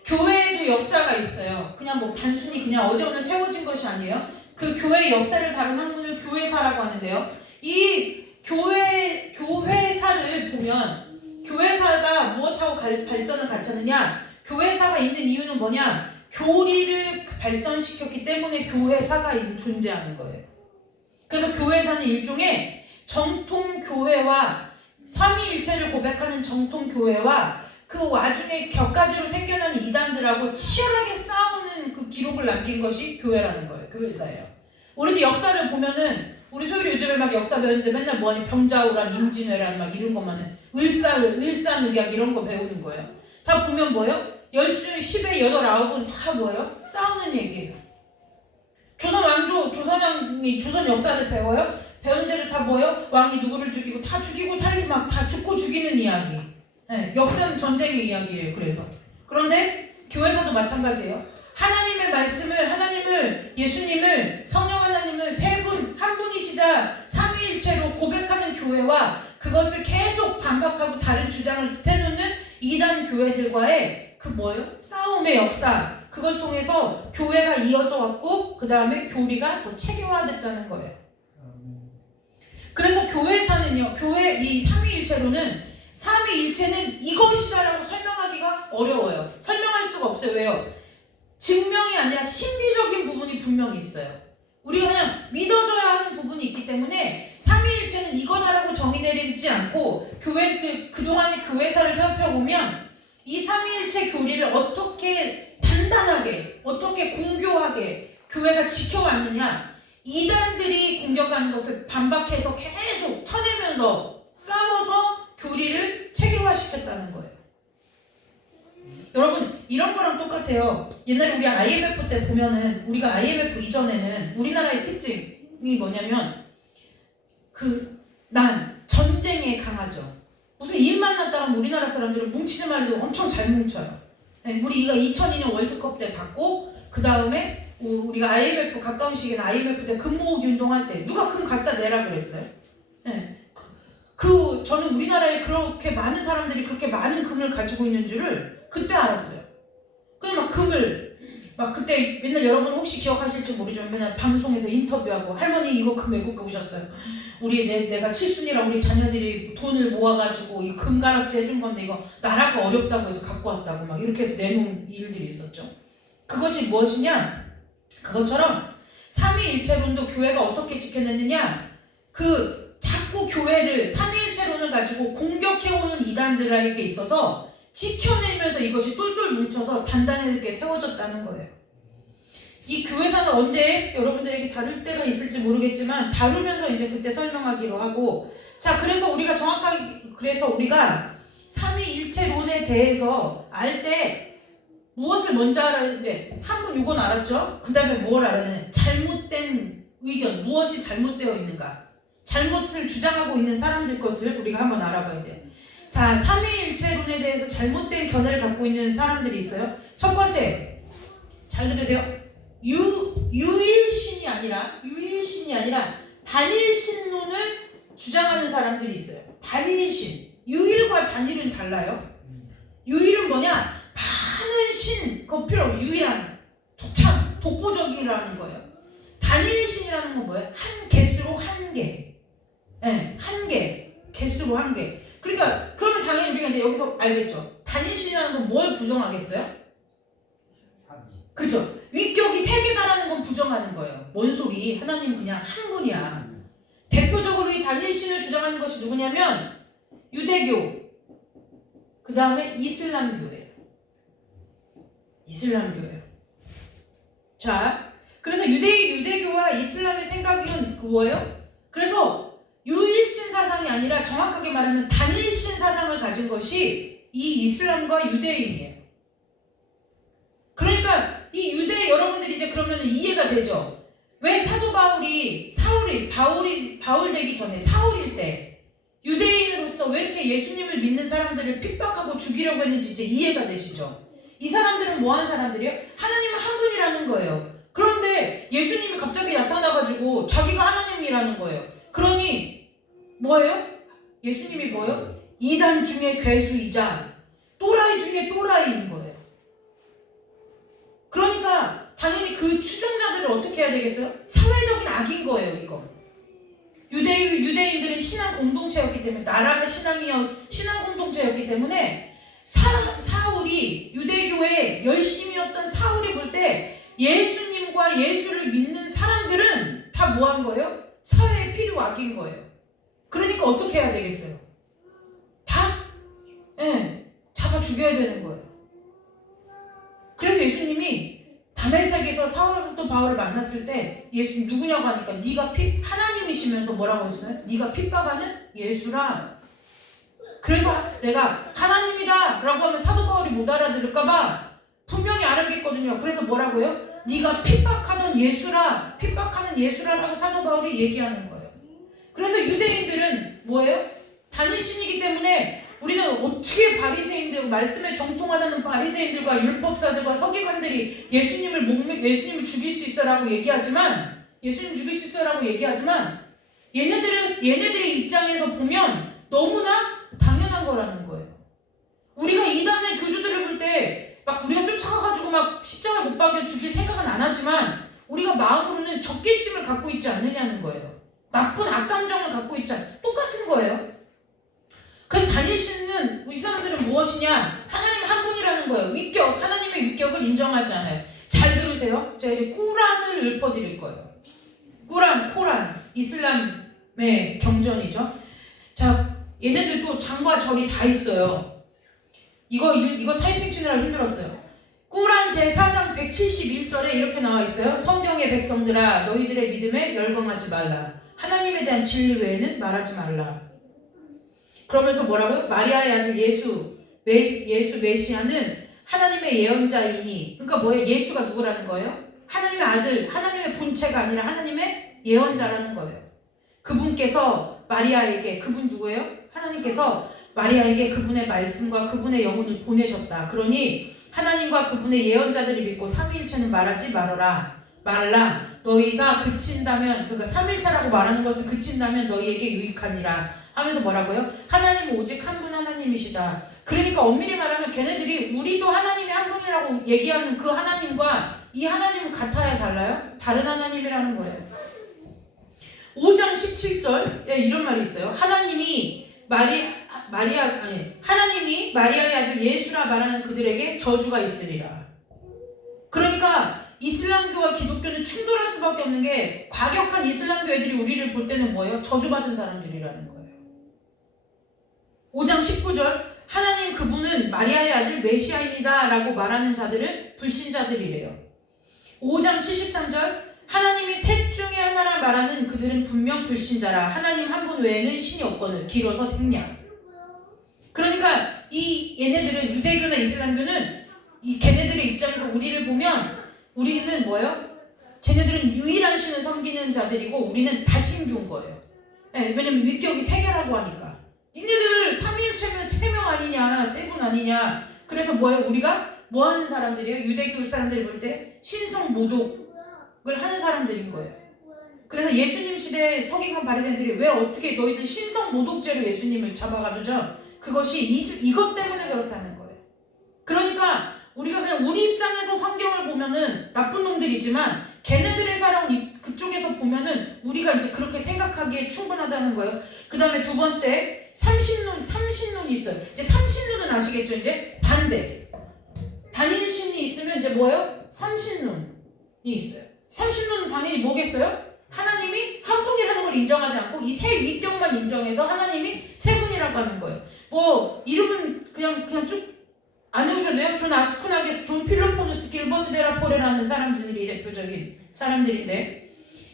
교회에도 역사가 있어요. 그냥 뭐 단순히 그냥 어제 오늘 세워진 것이 아니에요. 그 교회의 역사를 다룬 학문을 교회사라고 하는데요. 이 교회사를 보면 교회사가 무엇하고 발전을 갖췄느냐? 교회사가 있는 이유는 뭐냐? 교리를 발전시켰기 때문에 교회사가 존재하는 거예요. 그래서 교회사는 일종의 정통교회와 삼위일체를 고백하는 정통교회와 그 와중에 격가지로 생겨나는 이단들하고 치열하게 싸우는 그 기록을 남긴 것이 교회라는 거예요. 교회사예요. 우리도 역사를 보면은 우리 소율이 요즘에 막 역사 배우는데 맨날 뭐하니 병자호란, 임진왜란 막 이런 것만은 을사늑약 이런 거 배우는 거예요. 다 보면 뭐예요? 10의 8, 9은 다 뭐예요? 싸우는 얘기예요. 조선왕이 조선 역사를 배워요? 배운 대로 다 뭐예요? 왕이 누구를 죽이고 다 죽이고 살리고 막 다 죽고 죽이는 이야기. 네, 역사는 전쟁의 이야기예요. 그런데 교회사도 마찬가지예요. 하나님의 말씀을 예수님을 성령 하나님을 세 분 한 분이시자 삼위일체로 고백하는 교회와 그것을 계속 반박하고 다른 주장을 해놓는 이단 교회들과의 그 뭐예요? 싸움의 역사. 그걸 통해서 교회가 이어져 왔고 그 다음에 교리가 또 체계화됐다는 거예요. 그래서 교회사는요. 이 삼위일체는 이것이다라고 설명하기가 어려워요. 설명할 수가 없어요. 왜요? 증명이 아니라 신비적인 부분이 분명히 있어요. 우리가 그냥 믿어줘야 하는 부분이 있기 때문에 삼위일체는 이거다라고 정의 내리지 않고 그동안의 교회사를 살펴보면 이 삼위일체 교리를 어떻게 단단하게 어떻게 공교하게 교회가 지켜왔느냐, 이단들이 공격하는 것을 반박해서 계속 쳐내면서 싸워서 교리를 체계화시켰다는 거예요. 여러분 이런 거랑 똑같아요. 옛날에 우리 IMF 때 보면은 우리가 IMF 이전에는 우리나라의 특징이 뭐냐면 전쟁에 강하죠. 무슨 일만 났다 하면 우리나라 사람들은 뭉치지 말도 엄청 잘 뭉쳐요. 우리가 2002년 월드컵 때 받고 그 다음에 우리가 IMF 가까운 시기에 IMF 때 금 모으기 운동할 때 누가 금 갖다 내라 그랬어요? 저는 우리나라에 그렇게 많은 사람들이 그렇게 많은 금을 가지고 있는 줄을 그때 알았어요. 그래서 막 금을 그때 맨날 여러분 혹시 기억하실지 모르지만 맨날 방송에서 인터뷰하고 할머니 이거 금 외국 오셨어요. 내가 칠순이랑 우리 자녀들이 돈을 모아가지고 이 금가락지 해준 건데 이거 나라가 어렵다고 해서 갖고 왔다고 막 이렇게 해서 내놓은 일들이 있었죠. 그것이 무엇이냐? 그것처럼 삼위일체론도 교회가 어떻게 지켜냈느냐? 자꾸 교회를 삼위일체론을 가지고 공격해오는 이단들에게 있어서 지켜내면서 이것이 똘똘 뭉쳐서 단단하게 세워졌다는 거예요. 이 교회사는 언제 여러분들에게 다룰 때가 있을지 모르겠지만 다루면서 이제 그때 설명하기로 하고, 자 그래서 우리가 삼위일체론에 대해서 알 때 무엇을 먼저 알아야 돼? 한번 이건 알았죠? 그 다음에 뭘 알아야 잘못된 의견, 무엇이 잘못되어 있는가? 잘못을 주장하고 있는 사람들 것을 우리가 한번 알아봐야 돼요. 자, 삼위일체론에 대해서 잘못된 견해를 갖고 있는 사람들이 있어요. 첫 번째, 잘 들으세요. 유일신이 아니라 단일신론을 주장하는 사람들이 있어요. 단일신. 유일과 단일은 달라요. 유일은 뭐냐? 많은 신, 그거 필요 없어요. 유일한, 독보적이라는 거예요. 단일신이라는 건 뭐예요? 한 개수로 한 개. 한 개. 개수로 한 개. 그러니까 그러면 당연히 우리가 이제 여기서 알겠죠. 단일신이라는 건 뭘 부정하겠어요? 그렇죠. 위격이 3개다라는 건 부정하는 거예요. 뭔 소리? 하나님은 그냥 한 분이야. 대표적으로 이 단일신을 주장하는 것이 누구냐면 유대교, 그 다음에 이슬람교예요. 자, 그래서 유대교와 이슬람의 생각은 뭐예요? 그래서 유일신 사상이 아니라 정확하게 말하면 단일신 사상을 가진 것이 이 이슬람과 유대인이에요. 그러니까 이 유대 여러분들이 이제 그러면 이해가 되죠. 왜 사도 바울 되기 전에 사울일 때 유대인으로서 왜 이렇게 예수님을 믿는 사람들을 핍박하고 죽이려고 했는지 이제 이해가 되시죠. 이 사람들은 뭐하는 사람들이에요? 하나님은 한 분이라는 거예요. 그런데 예수님이 갑자기 나타나가지고 가지고 자기가 하나님이라는 거예요. 그러니 뭐예요? 예수님이 뭐예요? 이단 중에 괴수이자 또라이 중에 또라이인 거예요. 그러니까 당연히 그 추종자들을 어떻게 해야 되겠어요? 사회적인 악인 거예요, 이거. 유대인들은 신앙 공동체였기 때문에, 나라가 신앙 공동체였기 때문에 사울이 유대교에 열심이었던 사울이 볼 때 예수님과 예수를 믿는 사람들은 다 뭐 한 거예요? 사회의 필요 악인 거예요. 그러니까 어떻게 해야 되겠어요? 다 잡아 죽여야 되는 거예요. 그래서 예수님이 다메섹에서 사울부터 바울을 만났을 때 예수님 누구냐고 하니까 네가 하나님이시면서 뭐라고 했어요? 네가 핍박하는 예수라. 그래서 내가 하나님이다 라고 하면 사도 바울이 못 알아들을까봐 분명히 알았겠거든요. 그래서 뭐라고요? 네가 핍박하는 예수라라고 사도 바울이 얘기하는 거예요. 그래서 유대인들은 뭐예요? 단일신이기 때문에 우리는 어떻게 바리새인들, 말씀에 정통하다는 바리새인들과 율법사들과 서기관들이 예수님을 죽일 수 있어라고 얘기하지만, 예수님 죽일 수 있어라고 얘기하지만 얘네들의 입장에서 보면 너무나 당연한 거라는 거예요. 우리가 이단의 교주들을 볼 때 막 우리가 쫓아가가지고 막 십자가 못 박여 죽일 생각은 안 하지만 우리가 마음으로는 적개심을 갖고 있지 않느냐는 거예요. 나쁜 악감정을 갖고 있지 똑같은 거예요. 그래서 단일신은 이 사람들은 무엇이냐? 하나님 한 분이라는 거예요. 하나님의 위격을 인정하지 않아요. 잘 들으세요. 제가 이제 꾸란을 읊어드릴 거예요. 코란, 이슬람의 경전이죠. 자, 얘네들도 장과 절이 다 있어요. 이거 타이핑 치느라 힘들었어요. 꾸란 제4장 171절에 이렇게 나와 있어요. 성경의 백성들아, 너희들의 믿음에 열광하지 말라. 하나님에 대한 진리 외에는 말하지 말라. 그러면서 뭐라고요? 마리아의 아들 예수 메시아는 하나님의 예언자이니, 그러니까 뭐예요? 예수가 누구라는 거예요? 하나님의 아들, 하나님의 본체가 아니라 하나님의 예언자라는 거예요. 그분께서 마리아에게, 그분 누구예요? 하나님께서 마리아에게 그분의 말씀과 그분의 영혼을 보내셨다. 그러니 하나님과 그분의 예언자들이 믿고 삼위일체는 말하지 말라. 너희가 그친다면, 그러니까 삼위일체라고 말하는 것을 그친다면 너희에게 유익하니라 하면서 뭐라고요? 하나님은 오직 한 분 하나님이시다. 그러니까 엄밀히 말하면 걔네들이 우리도 하나님이 한 분이라고 얘기하는 그 하나님과 이 하나님은 같아야 달라요? 다른 하나님이라는 거예요. 5장 17절에 이런 말이 있어요. 하나님이 마리아의 아들 예수라 말하는 그들에게 저주가 있으리라. 그러니까 이슬람교와 기독교는 충돌할 수밖에 없는 게, 과격한 이슬람교 애들이 우리를 볼 때는 뭐예요? 저주받은 사람들이라는 거예요. 5장 19절, 하나님 그분은 마리아의 아들 메시아입니다 라고 말하는 자들은 불신자들이래요. 5장 73절, 하나님이 셋 중에 하나라 말하는 그들은 분명 불신자라. 하나님 한 분 외에는 신이 없거늘 길어서 생략. 그러니까 이 얘네들은, 유대교나 이슬람교는 이 걔네들의 입장에서 우리를 보면 우리는 뭐예요? 쟤네들은 유일한 신을 섬기는 자들이고 우리는 다신교인 거예요. 네, 왜냐면 위격이 세 개라고 하니까. 니네들 삼위일체면 세 명 아니냐, 세 분 아니냐. 그래서 뭐예요? 우리가 뭐 하는 사람들이에요? 유대교 사람들이 볼 때 신성 모독을 하는 사람들인 거예요. 그래서 예수님 시대에 서기관 바리새인들이 왜 어떻게 너희들 신성 모독죄로 예수님을 잡아가두죠? 그것이 이것 때문에 그렇다는 거예요. 그러니까 우리가 그냥 우리 입장에서 성경을 보면은 나쁜 놈들이지만 걔네들의 살아온 그쪽에서 보면은 우리가 이제 그렇게 생각하기에 충분하다는 거예요. 그 다음에 두 번째, 삼신론이 있어요. 이제 삼신론은 아시겠죠? 이제 반대. 단일신이 있으면 이제 뭐예요? 삼신론이 있어요. 삼신론은 당연히 뭐겠어요? 하나님이 한 분이라는 걸 인정하지 않고 이 세 위격만 인정해서 하나님이 세 분이라고 하는 거예요. 뭐 이름은 그냥 쭉 안 외우셨네요. 존 아스쿠나게스, 존 필로포누스, 길버트 데라포레라는 사람들이 대표적인 사람들인데,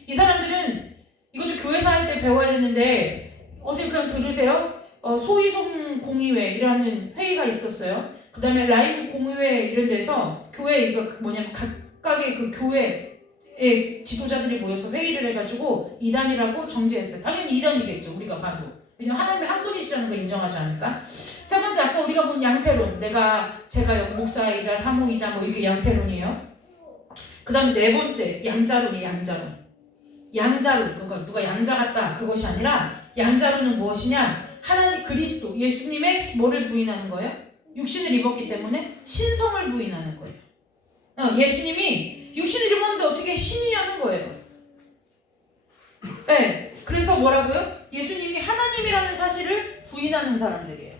이 사람들은 이것도 교회사 할 때 배워야 되는데 어떻게 그냥 들으세요? 소위송 공의회 이라는 회의가 있었어요. 그 다음에 라임 공의회 이런 데서 교회 이거 뭐냐면 각각의 그 교회의 지도자들이 모여서 회의를 해가지고 이단이라고 정죄했어요. 당연히 이단이겠죠, 우리가 봐도. 왜냐면 하나님이 한 분이시라는 걸 인정하지 않을까? 세 번째, 아까 우리가 본 양태론. 제가 목사이자 사모이자 뭐 이렇게 양태론이에요. 그 다음에 네 번째, 양자론이에요, 양자론. 양자로, 누가 양자 같다 그것이 아니라 양자로는 무엇이냐? 하나님 그리스도 예수님의 뭐를 부인하는 거예요? 육신을 입었기 때문에 신성을 부인하는 거예요. 예수님이 육신을 입었는데 어떻게 신이냐는 거예요. 네, 그래서 뭐라고요? 예수님이 하나님이라는 사실을 부인하는 사람들이에요.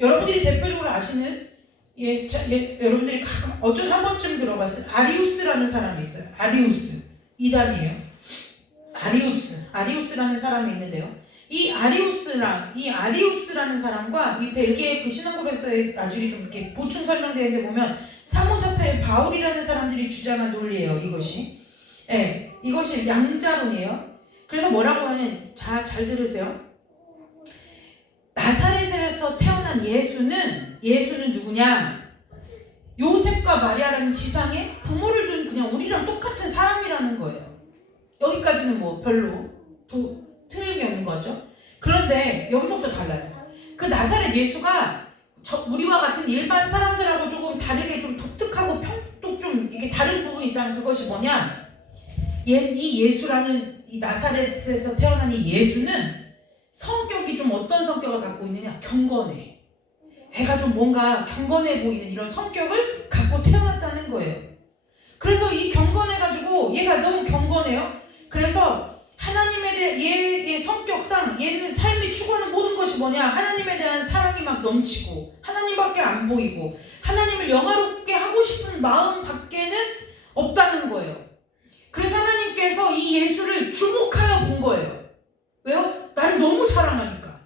여러분들이 대표적으로 아시는 여러분들이 가끔 어쩌 한 번쯤 들어봤어요. 아리우스라는 사람이 있어요. 아리우스 이단이에요. 아리우스라는 사람이 있는데요. 이 아리우스라는 사람과 이 벨기에 그 신앙고백서에 나중에 좀 이렇게 보충 설명되어 있는데 보면 사모사타의 바울이라는 사람들이 주장한 논리예요. 이것이 양자론이에요. 그래서 뭐라고 하냐면 잘 들으세요. 나사렛에서 태어난 예수는 누구냐? 요셉과 마리아라는 지상에 부모를 둔 그냥 우리랑 똑같은 사람이라는 거예요. 여기까지는 뭐 별로 틀림이 없는 거죠. 그런데 여기서부터 달라요. 그 나사렛 예수가 우리와 같은 일반 사람들하고 조금 다르게 좀 독특하고 또 좀 이게 다른 부분이 있다는 그것이 뭐냐? 이 예수라는 이 나사렛에서 태어난 이 예수는 성격이 좀 어떤 성격을 갖고 있느냐? 경건해. 애가 좀 뭔가 경건해 보이는 이런 성격을 갖고 태어났다는 거예요. 그래서 이 경건해가지고 얘가 너무 경건해요. 그래서 하나님에 대한 얘의 성격상 얘는 삶이 추구하는 모든 것이 뭐냐? 하나님에 대한 사랑이 막 넘치고 하나님밖에 안 보이고 하나님을 영화롭게 하고 싶은 마음 밖에는 없다는 거예요. 그래서 하나님께서 이 예수를 주목하여 본 거예요. 왜요? 나를 너무 사랑하니까.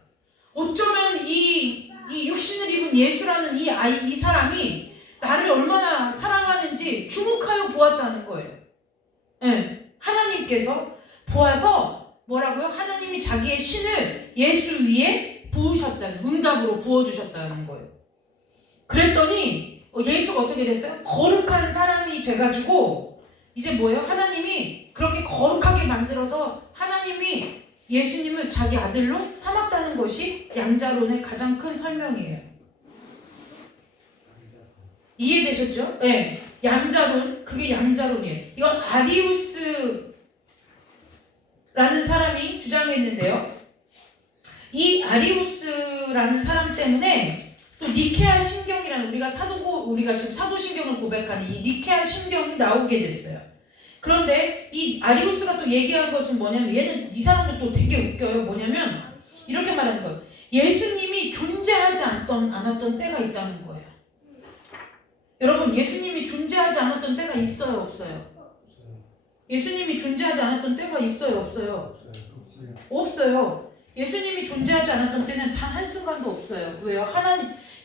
어쩌면 이 육신을 입은 예수라는 이 사람이 나를 얼마나 사랑하는지 주목하여 보았다는 거예요. 네. 하나님께서 보아서 뭐라고요? 하나님이 자기의 신을 예수 위에 부으셨다는, 응답으로 부어주셨다는 거예요. 그랬더니 예수가 어떻게 됐어요? 거룩한 사람이 돼가지고 이제 뭐예요? 하나님이 그렇게 거룩하게 만들어서 하나님이 예수님을 자기 아들로 삼았다는 것이 양자론의 가장 큰 설명이에요. 이해되셨죠? 네. 양자론, 그게 양자론이에요. 이건 아리우스라는 사람이 주장했는데요. 이 아리우스라는 사람 때문에 또 니케아 신경이라는 우리가 지금 사도신경을 고백하는 이 니케아 신경이 나오게 됐어요. 그런데 이 아리우스가 또 얘기한 것은 뭐냐면 이 사람도 또 되게 웃겨요. 뭐냐면 이렇게 말하는 거예요. 예수님이 존재하지 않았던 때가 있다는 거예요. 여러분, 예수님이 존재하지 않았던 때가 있어요, 없어요? 예수님이 존재하지 않았던 때가 있어요, 없어요? 없어요. 예수님이 존재하지 않았던 때는 단 한순간도 없어요. 왜요?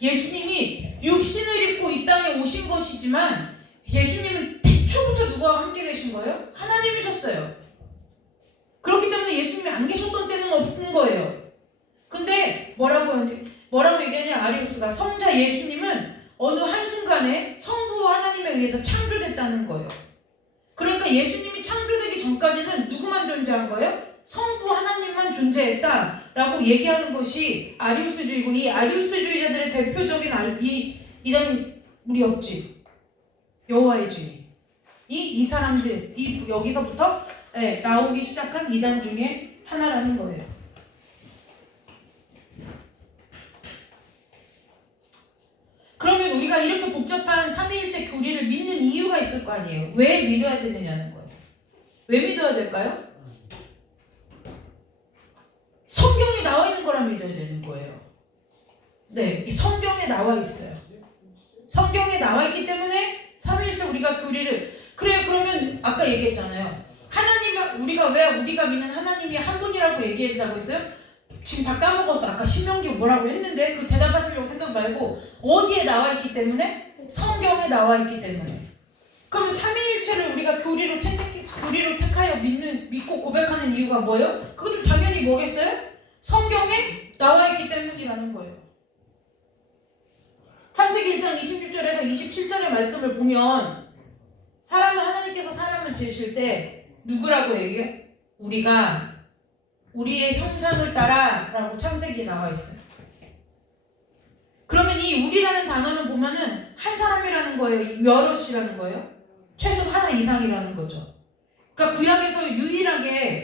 예수님이 육신을 입고 이 땅에 오신 것이지만 예수님은 태초부터 누구와 함께 계신 거예요? 하나님이셨어요. 그렇기 때문에 예수님이 안 계셨던 때는 없는 거예요. 근데 뭐라고 얘기하냐? 아리우스가 성자 예수님은 어느 한순간에 성부 하나님에 의해서 창조됐다는 거예요. 그러니까 예수님이 창조되기 전까지는 누구만 존재한 거예요? 성부 하나님만 존재했다라고 얘기하는 것이 아리우스주의고, 이 아리우스주의자들의 대표적인 이단 우리 옆집 여호와의 증인, 이 사람들 여기서부터 나오기 시작한 이단 중에 하나라는 거예요. 그러면 우리가 이렇게 복잡한 삼위일체 교리를 믿는 이유가 있을 거 아니에요. 왜 믿어야 되느냐는 거예요. 왜 믿어야 될까요? 성경에 나와 있는 거라 믿어야 되는 거예요. 네, 이 성경에 나와 있어요. 성경에 나와 있기 때문에 삼위일체 우리가 교리를 그러면 아까 얘기했잖아요. 우리가 믿는 하나님이 한 분이라고 얘기했다고 했어요? 지금 다 까먹었어. 아까 신명기 뭐라고 했는데 그 대답하시려고 생각 말고 어디에 나와 있기 때문에? 성경에 나와 있기 때문에. 그럼 삼위일체를 우리가 교리로 택하여 믿고 고백하는 이유가 뭐예요? 그것도 당연히 뭐겠어요? 성경에 나와 있기 때문이라는 거예요. 창세기 1장 26절에서 27절의 말씀을 보면 하나님께서 사람을 지으실 때 누구라고 얘기해요? 우리가 우리의 형상을 따라 라고 창세기에 나와 있어요. 그러면 이 우리라는 단어는 보면은 한 사람이라는 거예요? 여럿이라는 거예요? 최소 하나 이상이라는 거죠. 그러니까 구약에서 유일하게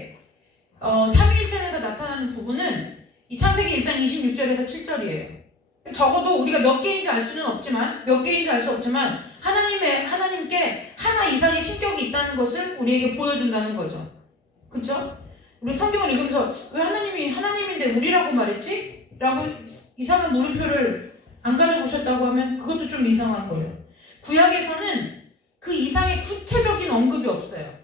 삼위일체에서 나타나는 부분은 이 창세기 1장 26절에서 7절이에요. 적어도 우리가 몇 개인지 알 수 없지만 하나님께 하나 이상의 신격이 있다는 것을 우리에게 보여준다는 거죠. 그쵸? 우리 성경을 읽으면서 왜 하나님이 하나님인데 우리라고 말했지? 라고 이상한 물음표를 안 가져오셨다고 하면 그것도 좀 이상한 거예요. 구약에서는 그 이상의 구체적인 언급이 없어요.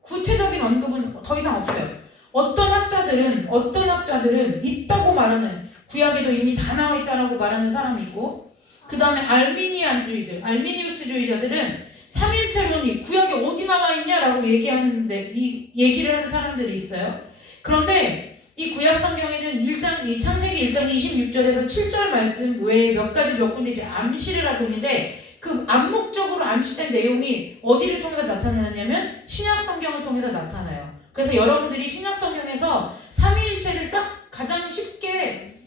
구체적인 언급은 더 이상 없어요. 어떤 학자들은 있다고 말하는, 구약에도 이미 다 나와 있다라고 말하는 사람이 있고, 그 다음에 알미니우스주의자들은 삼일체론이 구약에 어디 나와 있냐라고 얘기하는데, 이 얘기를 하는 사람들이 있어요. 그런데 이 구약 성경에는 이 창세기 1장 26절에서 7절 말씀 외에 몇 군데 이제 암시를 하고 있는데, 그 암묵적으로 암시된 내용이 어디를 통해서 나타나냐면 신약 성경을 통해서 나타나요. 그래서 여러분들이 신약 성경에서 삼위일체를 딱 가장 쉽게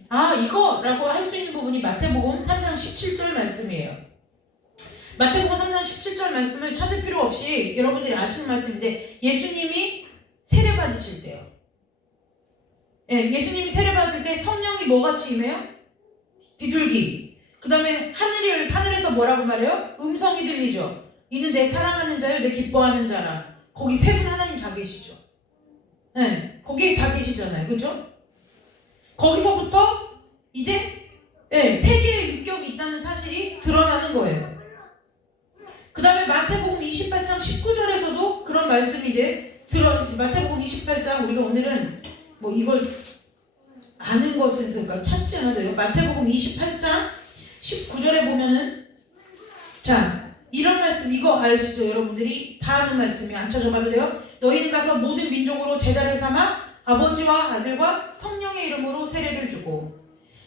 이거라고 할 수 있는 부분이 마태복음 3장 17절 말씀이에요. 마태복음 3장 17절 말씀을 찾을 필요 없이 여러분들이 아시는 말씀인데, 예수님이 세례 받으실 때요. 예수님이 세례 받을 때 성령이 뭐같이 임해요? 비둘기. 그 다음에 하늘에서 뭐라고 말해요? 음성이 들리죠. 이는 내 사랑하는 자요, 내 기뻐하는 자라. 거기 세 분 하나님 다 계시죠. 거기 다 계시잖아요. 그죠? 거기서부터 이제 세 개의 윗격이 있다는 사실이 드러나는 거예요. 그 다음에 마태복음 28장 19절에서도 그런 말씀이 이제 마태복음 28장, 우리가 오늘은 뭐 이걸 아는 것은 그러니까 찾지 않아도 돼요. 마태복음 28장 19절에 보면은, 자, 이런 말씀, 이거 아시죠? 여러분들이 다 아는 말씀이, 안 찾아봐도 돼요. 너희는 가서 모든 민족으로 제자를 삼아 아버지와 아들과 성령의 이름으로 세례를 주고.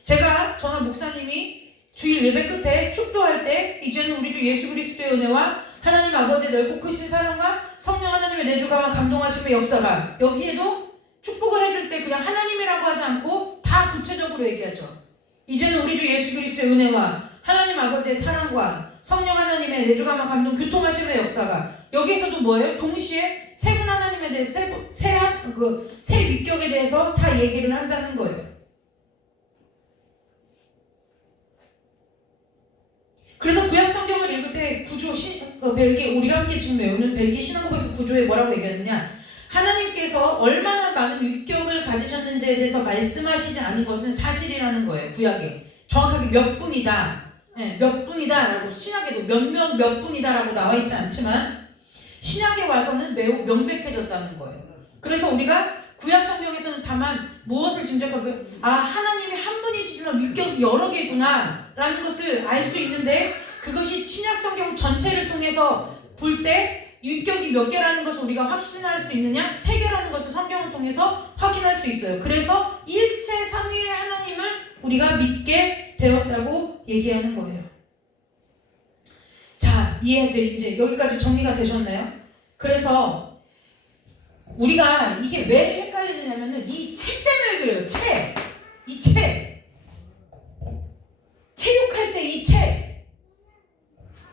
제가 전화 목사님이 주일 예배 끝에 축도할 때, 이제는 우리 주 예수 그리스도의 은혜와 하나님 아버지의 넓고 크신 사랑과 성령 하나님의 내주가와 감동하심의 역사가, 여기에도 축복을 해줄 때 그냥 하나님이라고 하지 않고 다 구체적으로 얘기하죠. 이제는 우리 주 예수 그리스도의 은혜와 하나님 아버지의 사랑과 성령 하나님의 내주가마 감동 교통하심의 역사가, 여기에서도 뭐예요? 동시에 세 분 하나님에 대해서 세 윗격에 대해서 다 얘기를 한다는 거예요. 그래서 구약 성경을 읽을 때 벨기에, 우리가 함께 지금 외우는 벨기에 신앙고백에서 구조에 뭐라고 얘기하느냐, 하나님께서 얼마나 많은 윗격을 가지셨는지에 대해서 말씀하시지 않은 것은 사실이라는 거예요. 구약에 정확하게 몇 분이다, 몇 분이다라고, 신약에도 몇 분이다라고 나와 있지 않지만 신약에 와서는 매우 명백해졌다는 거예요. 그래서 우리가 구약 성경에서는 다만 무엇을 짐작하고요? 하나님이 한 분이시지만 윗격이 여러 개구나 라는 것을 알 수 있는데, 그것이 신약 성경 전체를 통해서 볼 때 윗격이 몇 개라는 것을 우리가 확신할 수 있느냐? 세 개라는 것을 성경을 통해서 확인할 수 있어요. 그래서 일체 삼위의 하나님을 우리가 믿게 되었다고 얘기하는 거예요. 자, 이제 여기까지 정리가 되셨나요? 그래서 우리가 이게 왜 헷갈리느냐면은 이 책 때문에 그래요. 체육할 때 이 책,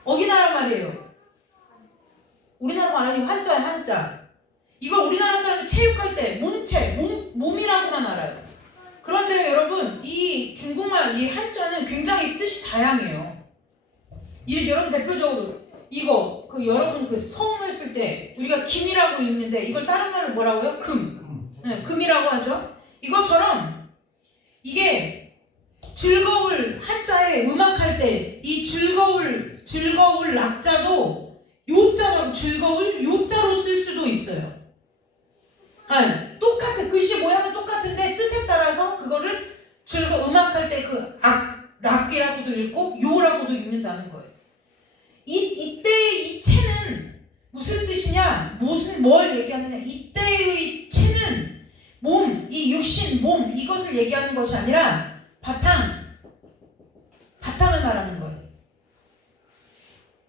어기나라 말이에요. 우리나라 말 아니고 한자예요, 한자. 이거 우리나라 사람이 체육할 때 몸이라고만 알아요. 그런데 여러분, 이 중국말, 이 한자는 굉장히 뜻이 다양해요. 여러분 대표적으로 이거 여러분 소음을 쓸 때 우리가 김이라고 읽는데, 이걸 다른 말로 뭐라고요? 금이라고 하죠. 이것처럼 이게 한자에 음악할 때 이 즐거울 낙자도 요자로 쓸 수도 있어요. 똑같아. 글씨 모양은 똑같은데 뜻에 따라서 그거를 음악할 때 락이라고도 읽고 요라고도 읽는다는 거예요. 이때의 이 체는 무슨 뜻이냐? 뭘 얘기하느냐? 이때의 체는 이 육신, 이것을 얘기하는 것이 아니라 바탕을 말하는 거예요.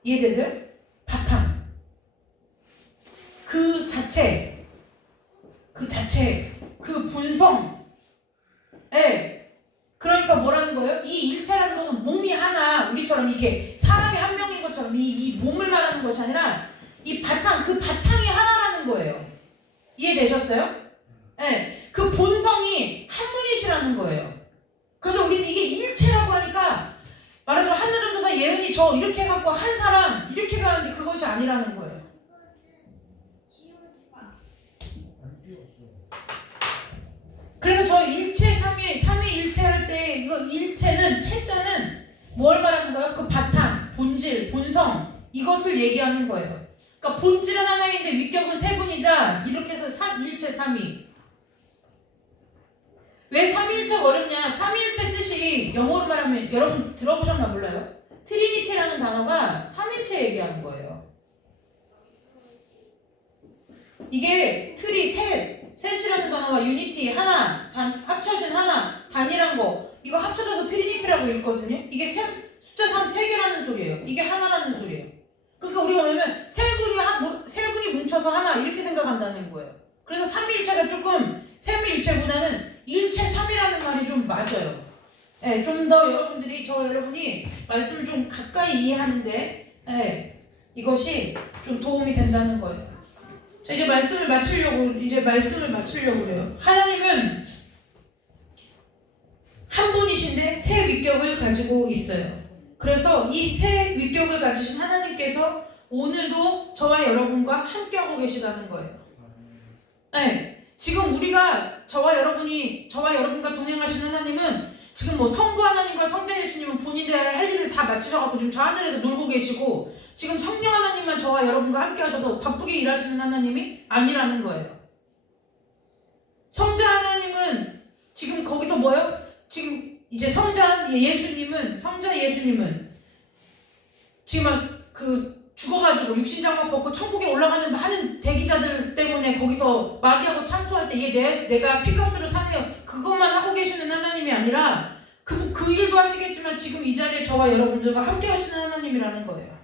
이해되세요? 바탕. 그 자체, 그 본성. 그러니까 뭐라는 거예요? 이 일체라는 것은 몸이 하나, 우리처럼 이렇게 사람이 한 명인 것처럼 이 몸을 말하는 것이 아니라 이 바탕, 그 바탕이 하나라는 거예요. 이해되셨어요? 아니라는 거예요. 그래서 저 일체 삼위일체 할 때 이거 일체는 체자는 뭘 말하는 거예요? 그 바탕, 본질, 본성 이것을 얘기하는 거예요. 그러니까 본질은 하나인데 위격은 세 분이다. 이렇게 해서 일체 삼위. 왜 삼위일체가 어렵냐? 삼위일체 뜻이 영어로 말하면 여러분 들어보셨나 몰라요? 트리니티라는 단어가 삼일체 얘기하는 거예요. 이게 셋이라는 단어와 유니티, 하나, 합쳐진 하나, 단이란 거 이거 합쳐져서 트리니티라고 읽거든요. 이게 숫자 3, 3개라는 소리예요. 이게 하나라는 소리예요. 그러니까 우리가 왜냐면 세 분이 뭉쳐서 하나 이렇게 생각한다는 거예요. 그래서 삼위일체가 조금 삼위일체보다는 일체 삼이라는 말이 좀 맞아요. 네, 좀 더 여러분이 말씀을 좀 가까이 이해하는데 이것이 좀 도움이 된다는 거예요. 자, 이제 말씀을 마치려고 그래요. 하나님은 한 분이신데 세 위격을 가지고 있어요. 그래서 이 세 위격을 가지신 하나님께서 오늘도 저와 여러분과 함께하고 계시다는 거예요. 네, 지금 우리가 저와 여러분과 동행하신 하나님은 지금 뭐 성부 하나님과 성자 예수님은 본인들 할 일을 다 마치셔갖고 지금 저 하늘에서 놀고 계시고 지금 성령 하나님만 저와 여러분과 함께 하셔서 바쁘게 일하시는 하나님이 아니라는 거예요. 성자 하나님은 지금 거기서 뭐예요? 지금 이제 성자 예수님은 지금 죽어가지고 육신장막 벗고 천국에 올라가는 많은 대기자들 때문에 거기서 마귀하고 참소할 때 내가 피값으로 사네요. 그것만 하고 계시는 하나님이 아니라 그 일도 하시겠지만 지금 이 자리에 저와 여러분들과 함께 하시는 하나님이라는 거예요.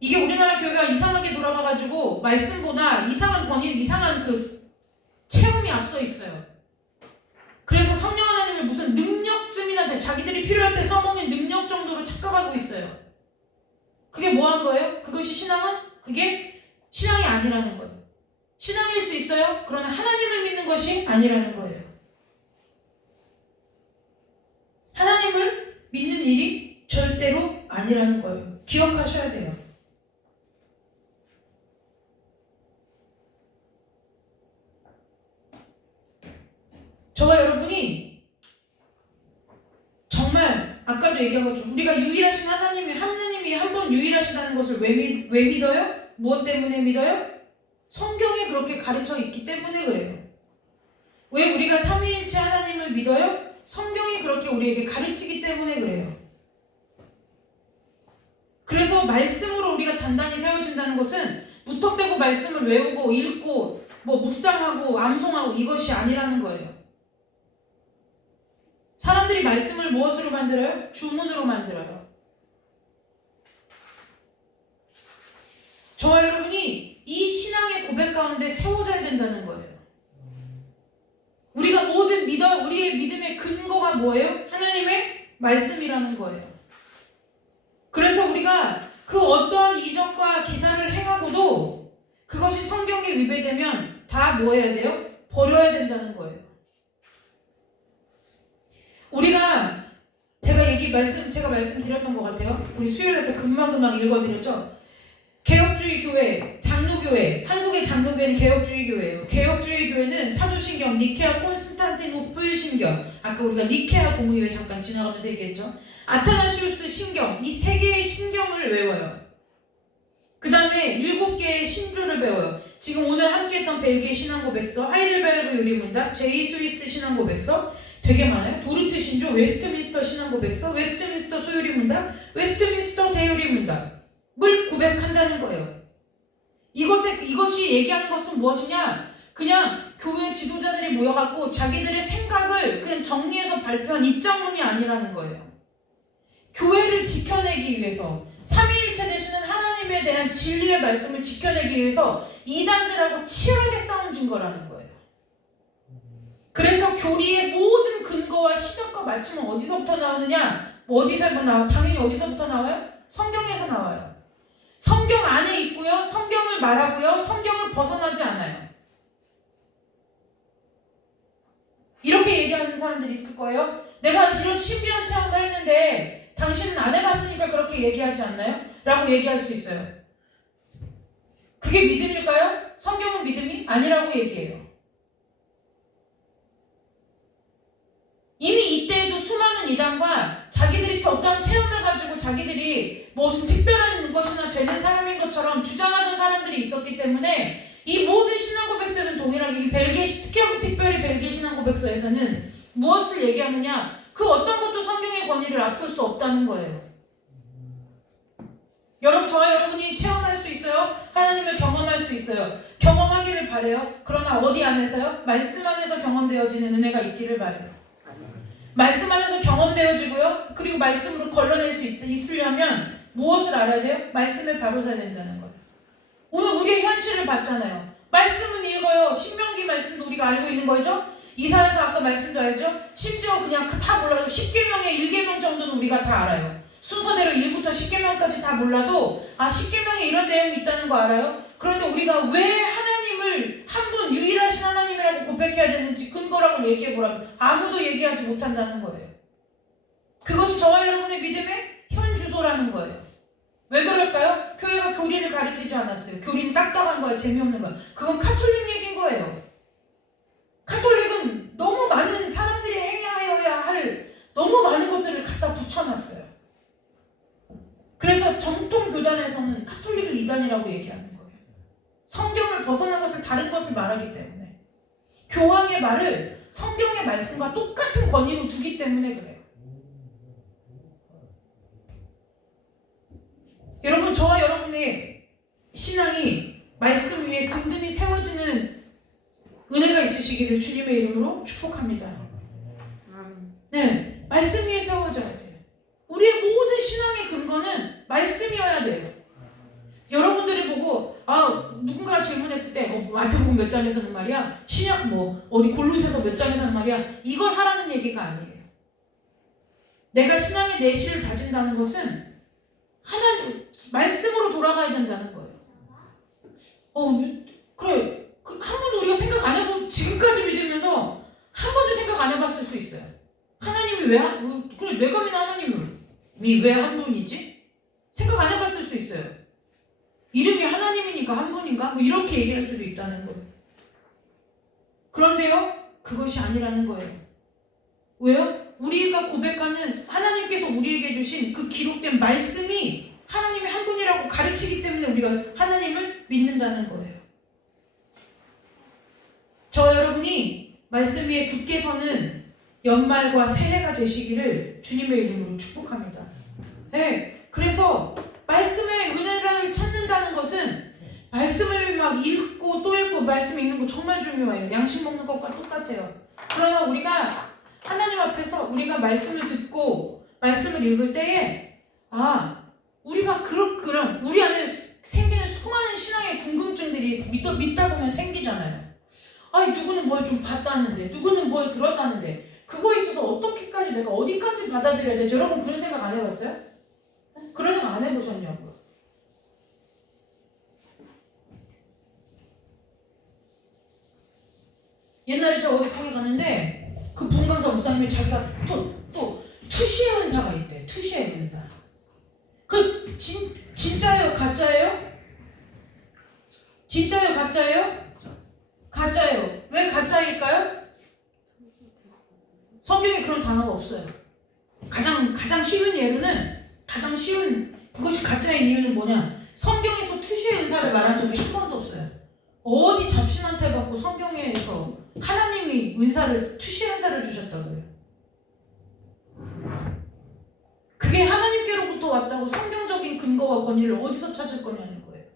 이게 우리나라 교회가 이상하게 돌아가가지고 말씀보다 이상한 권위, 이상한 체험이 앞서 있어요. 그래서 성령 하나님을 무슨 능력쯤이나 자기들이 필요할 때 써먹는 능력 정도로 착각하고 있어요. 그게 뭐 한 거예요? 그것이 신앙은? 그게 신앙이 아니라는 거예요. 신앙일 수 있어요. 그러나 하나님을 믿는 것이 아니라는 거예요. 하나님을 믿는 일이 절대로 아니라는 거예요. 기억하셔야 돼요. 저와 여러분이 정말 아까도 얘기한 것처럼 우리가 유일하신 하나님이 한 번 유일하시다는 것을 왜 믿어요? 무엇 때문에 믿어요? 성경에 그렇게 가르쳐 있기 때문에 그래요. 왜 우리가 삼위일체 하나님을 믿어요? 성경이 그렇게 우리에게 가르치기 때문에 그래요. 그래서 말씀으로 우리가 단단히 세워진다는 것은 무턱대고 말씀을 외우고 읽고 묵상하고 암송하고 이것이 아니라는 거예요. 사람들이 말씀을 무엇으로 만들어요? 주문으로 만들어요. 저와 여러분이 이 신앙의 고백 가운데 세워져야 된다는 거예요. 우리가 우리의 믿음의 근거가 뭐예요? 하나님의 말씀이라는 거예요. 그래서 우리가 그 어떠한 이적과 기사를 행하고도 그것이 성경에 위배되면 다 뭐 해야 돼요? 버려야 된다는 거예요. 우리가 제가 말씀드렸던 것 같아요. 우리 수요일에 때 금방 읽어드렸죠. 개혁주의 교회, 장로교회, 한국의 장로교회는 개혁주의 교회예요. 개혁주의 교회는 사도신경, 니케아 콘스탄티노플 신경, 아까 우리가 니케아 공의회 잠깐 지나가면서 얘기했죠. 아타나시우스 신경, 이 세 개의 신경을 외워요. 그 다음에 7개의 신조를 배워요. 지금 오늘 함께했던 벨기에 신앙고백서, 하이델베르그 유리문답, 제2스위스 신앙고백서 되게 많아요. 도르트 신조, 웨스트민스터 신앙고백서, 웨스트민스터 소유리문답, 웨스트민스터 대유리문답을 고백한다는 거예요. 이것이 얘기하는 것은 무엇이냐? 그냥 교회 지도자들이 모여갖고 자기들의 생각을 그냥 정리해서 발표한 입장문이 아니라는 거예요. 교회를 지켜내기 위해서 삼위일체 되시는 하나님에 대한 진리의 말씀을 지켜내기 위해서 이단들하고 치열하게 싸운 증거라는 거예요. 그래서 교리의 모든 근거와 시작과 마침은 어디서부터 나오느냐? 당연히 어디서부터 나와요? 성경에서 나와요. 성경 안에 있고요. 성경을 말하고요. 성경을 벗어나지 않아요. 이렇게 얘기하는 사람들이 있을 거예요. 내가 이런 신비한 체험을 했는데 당신은 안 해봤으니까 그렇게 얘기하지 않나요? 라고 얘기할 수 있어요. 그게 믿음일까요? 성경은 믿음이 아니라고 얘기해요. 이미 이때에도 수많은 이단과 자기들이 어떠한 체험을 가지고 자기들이 무슨 특별한 것이나 되는 사람인 것처럼 주장하던 사람들이 있었기 때문에 이 모든 신앙고백서에서는 동일하게 이 특별히 벨기에 신앙고백서에서는 무엇을 얘기하느냐? 그 어떤 것도 성경의 권위를 앞설 수 없다는 거예요. 여러분, 저와 여러분이 체험할 수 있어요. 하나님을 경험할 수 있어요. 경험하기를 바래요. 그러나 어디 안에서요? 말씀 안에서 경험되어지는 은혜가 있기를 바래요. 말씀 안에서 경험되어지고요. 그리고 말씀으로 걸러낼 수 있으려면 무엇을 알아야 돼요? 말씀을 바로 서야 된다는 거예요. 오늘 우리의 현실을 봤잖아요. 말씀은 읽어요. 신명기 말씀도 우리가 알고 있는 거죠. 이사야서 아까 말씀도 알죠. 심지어 그냥 다 몰라도 10계명의 1계명 정도는 우리가 다 알아요. 순서대로 1부터 10계명까지 다 몰라도 10계명에 이런 내용이 있다는 거 알아요. 그런데 우리가 왜 하나님을 한 분 유일하신 하나님이라고 고백해야 되는지 근거라고 얘기해보라면 아무도 얘기하지 못한다는 거예요. 그것이 저와 여러분의 믿음의 현주소라는 거예요. 왜 그럴까요? 교회가 교리를 가르치지 않았어요. 교리는 딱딱한 거예요. 재미없는 거예요. 그건 카톨릭 얘기인 거예요. 카톨릭은 너무 많은 사람들이 행해야 할 너무 많은 것들을 갖다 붙여놨어요. 그래서 정통 교단에서는 카톨릭을 이단이라고 얘기하는 거예요. 성경을 벗어난 것을 다른 것을 말하기 때문에 교황의 말을 성경의 말씀과 똑같은 권위로 두기 때문에 그래요. 여러분, 저와 여러분의 신앙이 말씀 위에 든든히 세워지는 은혜가 있으시기를 주님의 이름으로 축복합니다. 네, 말씀 위에 세워져야 돼요. 우리의 모든 신앙의 근거는 말씀이어야 돼요. 여러분들이 보고 누군가 질문했을 때 마태복음 몇 장에서는 말이야, 신약 어디 골로새서 몇 장에서는 말이야, 이걸 하라는 얘기가 아니에요. 내가 신앙의 내실을 다진다는 것은 하나님 말씀으로 돌아가야 된다는 거예요. 그래. 한 번도 우리가 생각 안 해본, 지금까지 믿으면서 한 번도 생각 안 해봤을 수 있어요. 하나님이 그래, 내가 믿는 하나님이 왜 한 분이지? 생각 안 해봤을 수 있어요. 이름이 하나님이니까 한 분인가? 이렇게 얘기할 수도 있다는 거예요. 그런데요, 그것이 아니라는 거예요. 왜요? 우리가 고백하는 하나님께서 우리에게 주신 그 기록된 말씀이 하나님이 한 분이라고 가르치기 때문에 우리가 하나님을 믿는다는 거예요. 저 여러분이 말씀 위에 굳게 서는 연말과 새해가 되시기를 주님의 이름으로 축복합니다. 네, 그래서 말씀의 은혜를 찾는다는 것은 말씀을 막 읽고 또 읽고 말씀 읽는 거 정말 중요해요. 양식 먹는 것과 똑같아요. 그러나 우리가 하나님 앞에서 우리가 말씀을 듣고 말씀을 읽을 때에 우리가 그런 우리 안에 생기는 수많은 신앙의 궁금증들이 믿다 보면 생기잖아요. 누구는 뭘 좀 봤다는데, 누구는 뭘 들었다는데, 그거에 있어서 어떻게까지 내가 어디까지 받아들여야 되지? 여러분 그런 생각 안 해봤어요? 그런 생각 안 해보셨냐고요? 옛날에 제가 어디 거기 갔는데 그 분강사 목사님이 자기가 또 투시의 은사가 있대. 투시의 은사. 그 진짜예요? 가짜예요? 진짜예요? 가짜예요? 가짜예요. 왜 가짜일까요? 성경에 그런 단어가 없어요. 가장 쉬운 예로는 그것이 가짜인 이유는 뭐냐? 성경에서 투시의 은사를 말한 적이 한 번도 없어요. 어디 잡신한테 받고 성경에서 하나님이 투시의 은사를 주셨다고요. 그게 하나님께로부터 왔다고 성경적인 근거와 권위를 어디서 찾을 거냐는 거예요.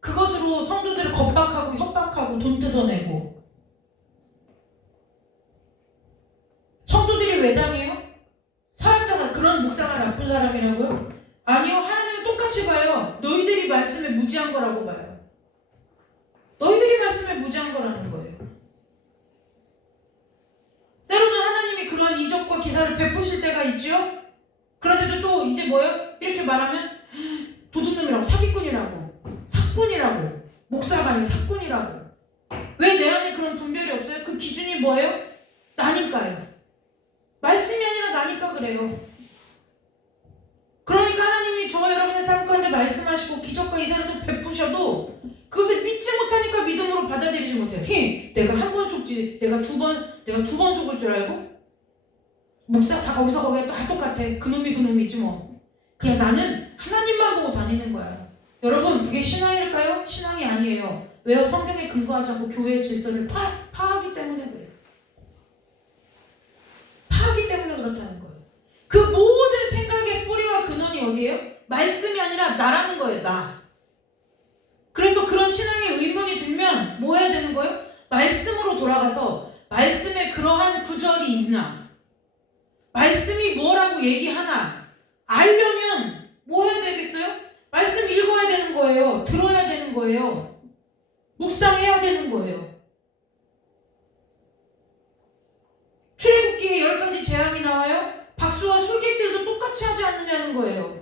그것으로 성도들을 겁박하고 협박하고 돈 뜯어내고. 성도들이 왜 당해요? 사역자가 그런 목사가 나쁜 사람이라고요? 아니요. 하나님은 똑같이 봐요. 너희들이 말씀에 무지한 거라고 봐요. 너희들이 말씀에 무지한 거라는 거예요. 때로는 하나님이 그러한 이적과 기사를 베푸실 때가 있죠. 그런데도 또 이제 뭐예요? 이렇게 말하면 도둑놈이라고, 사기꾼이라고, 삭꾼이라고, 목사가 아니고 삭꾼이라고. 왜 내 안에 그런 분별이 없어요? 그 기준이 뭐예요? 나니까요. 말씀이 아니라 나니까 그래요. 기적과 이사를 베푸셔도 그것을 믿지 못하니까 믿음으로 받아들이지 못해요. 내가 한 번 속지, 내가 두 번 속을 줄 알고? 목사 다 거기서 거기가 다 똑같아. 그놈이지 뭐. 그냥 나는 하나님만 보고 다니는 거야. 여러분, 그게 신앙일까요? 신앙이 아니에요. 왜요? 성경에 근거하지 않고 교회의 질서를 파하기 때문에 그래요. 파하기 때문에 그렇다는 거예요. 그 모든 생각의 뿌리와 근원이 어디예요? 말씀이 아니라 나라는 거예요. 나. 그래서 그런 신앙의 의문이 들면 뭐 해야 되는 거예요? 말씀으로 돌아가서 말씀에 그러한 구절이 있나? 말씀이 뭐라고 얘기하나? 알려면 뭐 해야 되겠어요? 말씀 읽어야 되는 거예요. 들어야 되는 거예요. 묵상해야 되는 거예요. 출애굽기에 10가지 재앙이 나와요. 박수와 술객들도 똑같이 하지 않느냐는 거예요.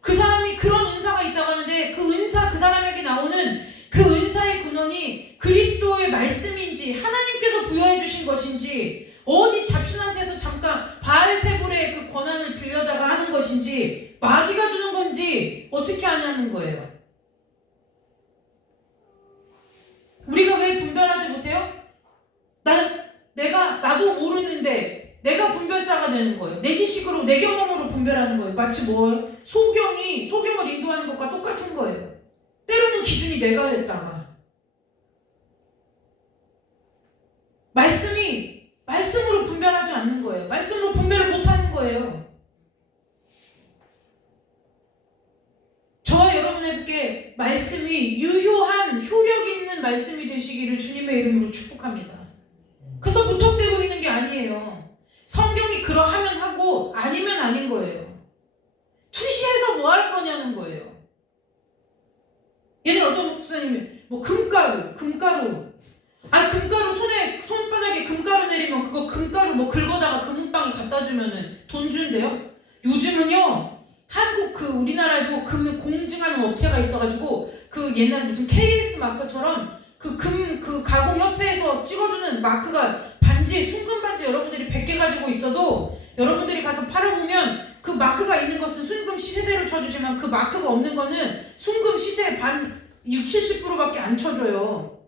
그 사람이 그런 은사가 있다고 하는데 그 은사, 그 사람에게 나오는 그 은사의 근원이 그리스도의 말씀인지 하나님께서 부여해 주신 것인지 어디 잡신한테서 잠깐 바알세불의 그 권한을 빌려다가 하는 것인지 마귀가 주는 건지 어떻게 하냐는 거예요. 우리가 왜 분별하지 못해요? 나도 모르는데 내가 분별자가 되는 거예요. 내 지식으로, 내 경험으로 분별하는 거예요. 마치 소경을 인도하는 것과 똑같은 거예요. 때로는 기준이 내가 됐다가. 말씀으로 분별하지 않는 거예요. 말씀으로 분별을 못하는 거예요. 저와 여러분에게 말씀이 유효한, 효력 있는 말씀이 되시기를 주님의 이름으로 축복합니다. 그래서 무턱대고 있는 게 아니에요. 성경이 그러하면 하고 아니면 아닌 거예요. 투시해서 뭐 할 거냐는 거예요. 예전에 어떤 목사님이 금가루 손바닥에 금가루 내리면 그거 금가루 긁어다가 금은방에 갖다 주면은 돈 준대요. 요즘은요 우리나라에도 금 공증하는 업체가 있어가지고 그 옛날 무슨 KS 마크처럼 그 가공협회에서 찍어주는 마크가 순금 반지 여러분들이 100개 가지고 있어도 여러분들이 가서 팔아보면 그 마크가 있는 것은 순금 시세대로 쳐주지만 그 마크가 없는 거는 순금 시세 반 60, 70%밖에 안 쳐줘요.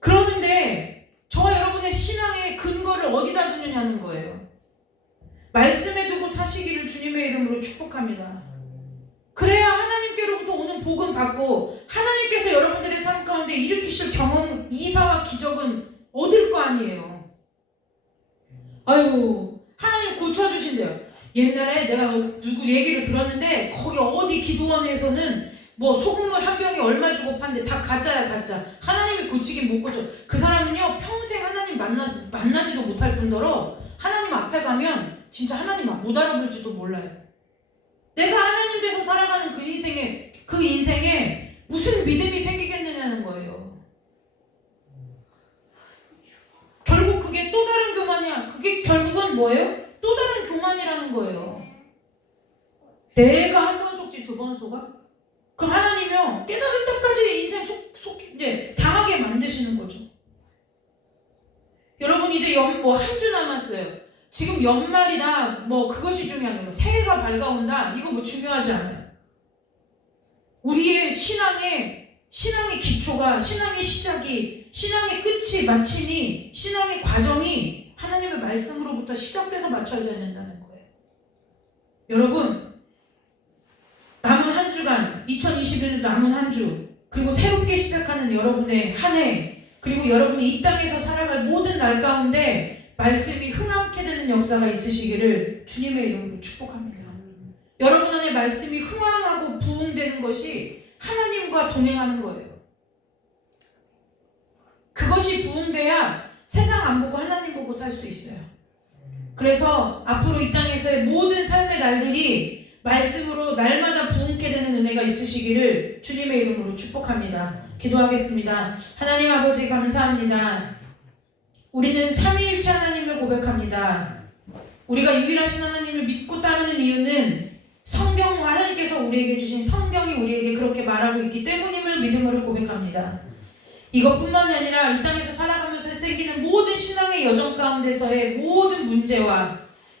그러는데 저와 여러분의 신앙의 근거를 어디다 두느냐는 거예요. 말씀에 두고 사시기를 주님의 이름으로 축복합니다. 그래야 하나님께로부터 오는 복은 받고 하나님께서 여러분들의 삶 가운데 일으키실 경험, 이사와 기적은 얻을 거 아니에요. 아유, 하나님 고쳐주신대요. 옛날에 내가 누구 얘기를 들었는데 거기 어디 기도원에서는 소금물 한 병이 얼마 주고 판대. 다 가짜야, 가짜. 하나님이 고치긴 못 고쳐. 그 사람은요 평생 하나님 만나지도 못할 뿐더러 하나님 앞에 가면 진짜 하나님 못 알아볼지도 몰라요. 내가 하나님 돼서 살아가는 그 인생에 무슨 믿음이 생기겠느냐는 거예요. 결국 그게 또 다른 교만이야. 그게 결국은 뭐예요? 또 다른 교만이라는 거예요. 내가 한 번 속지 두 번 속아? 그럼 하나님이요 깨달을 때까지 인생 이제 당하게 만드시는 거죠. 여러분 이제 한 주 남았어요. 지금 연말이다 그것이 중요한 거예요. 새해가 밝아온다 이거 중요하지 않아요. 우리의 신앙의 기초가, 신앙의 시작이, 신앙의 끝이, 마침이, 신앙의 과정이 하나님의 말씀으로부터 시작돼서 맞춰져야 된다는 거예요. 여러분 남은 한 주간, 2021년 남은 한 주, 그리고 새롭게 시작하는 여러분의 한 해, 그리고 여러분이 이 땅에서 살아갈 모든 날 가운데 말씀이 흥황케 되는 역사가 있으시기를 주님의 이름으로 축복합니다. 여러분 안에 말씀이 흥황하고 부흥되는 것이 하나님과 동행하는 거예요. 그것이 부흥돼야 세상 안 보고 하나님 보고 살 수 있어요. 그래서 앞으로 이 땅에서의 모든 삶의 날들이 말씀으로 날마다 부흥케 되는 은혜가 있으시기를 주님의 이름으로 축복합니다. 기도하겠습니다. 하나님 아버지 감사합니다. 우리는 삼위일체 하나님을 고백합니다. 우리가 유일하신 하나님을 믿고 따르는 이유는 하나님께서 우리에게 주신 성경이 우리에게 그렇게 말하고 있기 때문임을 믿음으로 고백합니다. 이것뿐만이 아니라 이 땅에서 살아가면서 생기는 모든 신앙의 여정 가운데서의 모든 문제와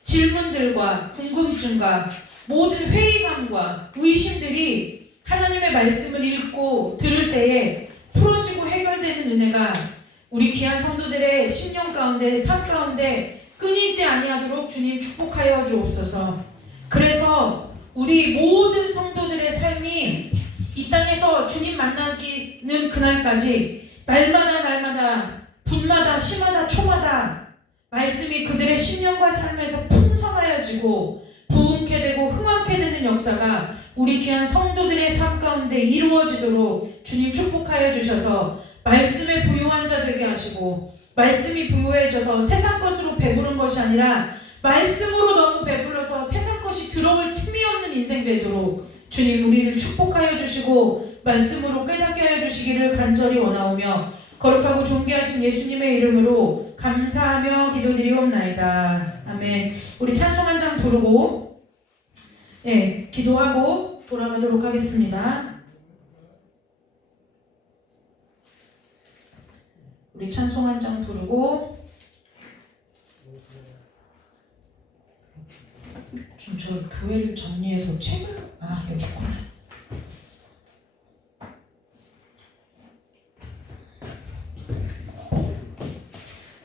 질문들과 궁금증과 모든 회의감과 의심들이 하나님의 말씀을 읽고 들을 때에 풀어지고 해결되는 은혜가 우리 귀한 성도들의 심령 가운데 삶 가운데 끊이지 아니하도록 주님 축복하여 주옵소서. 그래서 우리 모든 성도들의 삶이 이 땅에서 주님 만나기는 그날까지 날마다 분마다 시마다 초마다 말씀이 그들의 심령과 삶에서 풍성하여지고 부흥케 되고 흥황케 되는 역사가 우리 귀한 성도들의 삶 가운데 이루어지도록 주님 축복하여 주셔서 말씀에 부유한 자 되게 하시고 말씀이 부유해져서 세상 것으로 배부른 것이 아니라 말씀으로 너무 배불러서 세상 것이 들어올 틈이 없는 인생 되도록 주님 우리를 축복하여 주시고 말씀으로 깨닫게 하여 주시기를 간절히 원하오며 거룩하고 존귀하신 예수님의 이름으로 감사하며 기도드리옵나이다. 아멘. 우리 찬송 한 장 부르고 기도하고 돌아가도록 하겠습니다. 우리 찬송 한 장 부르고 좀 저 교회를 정리해서 책을 여기 있구나.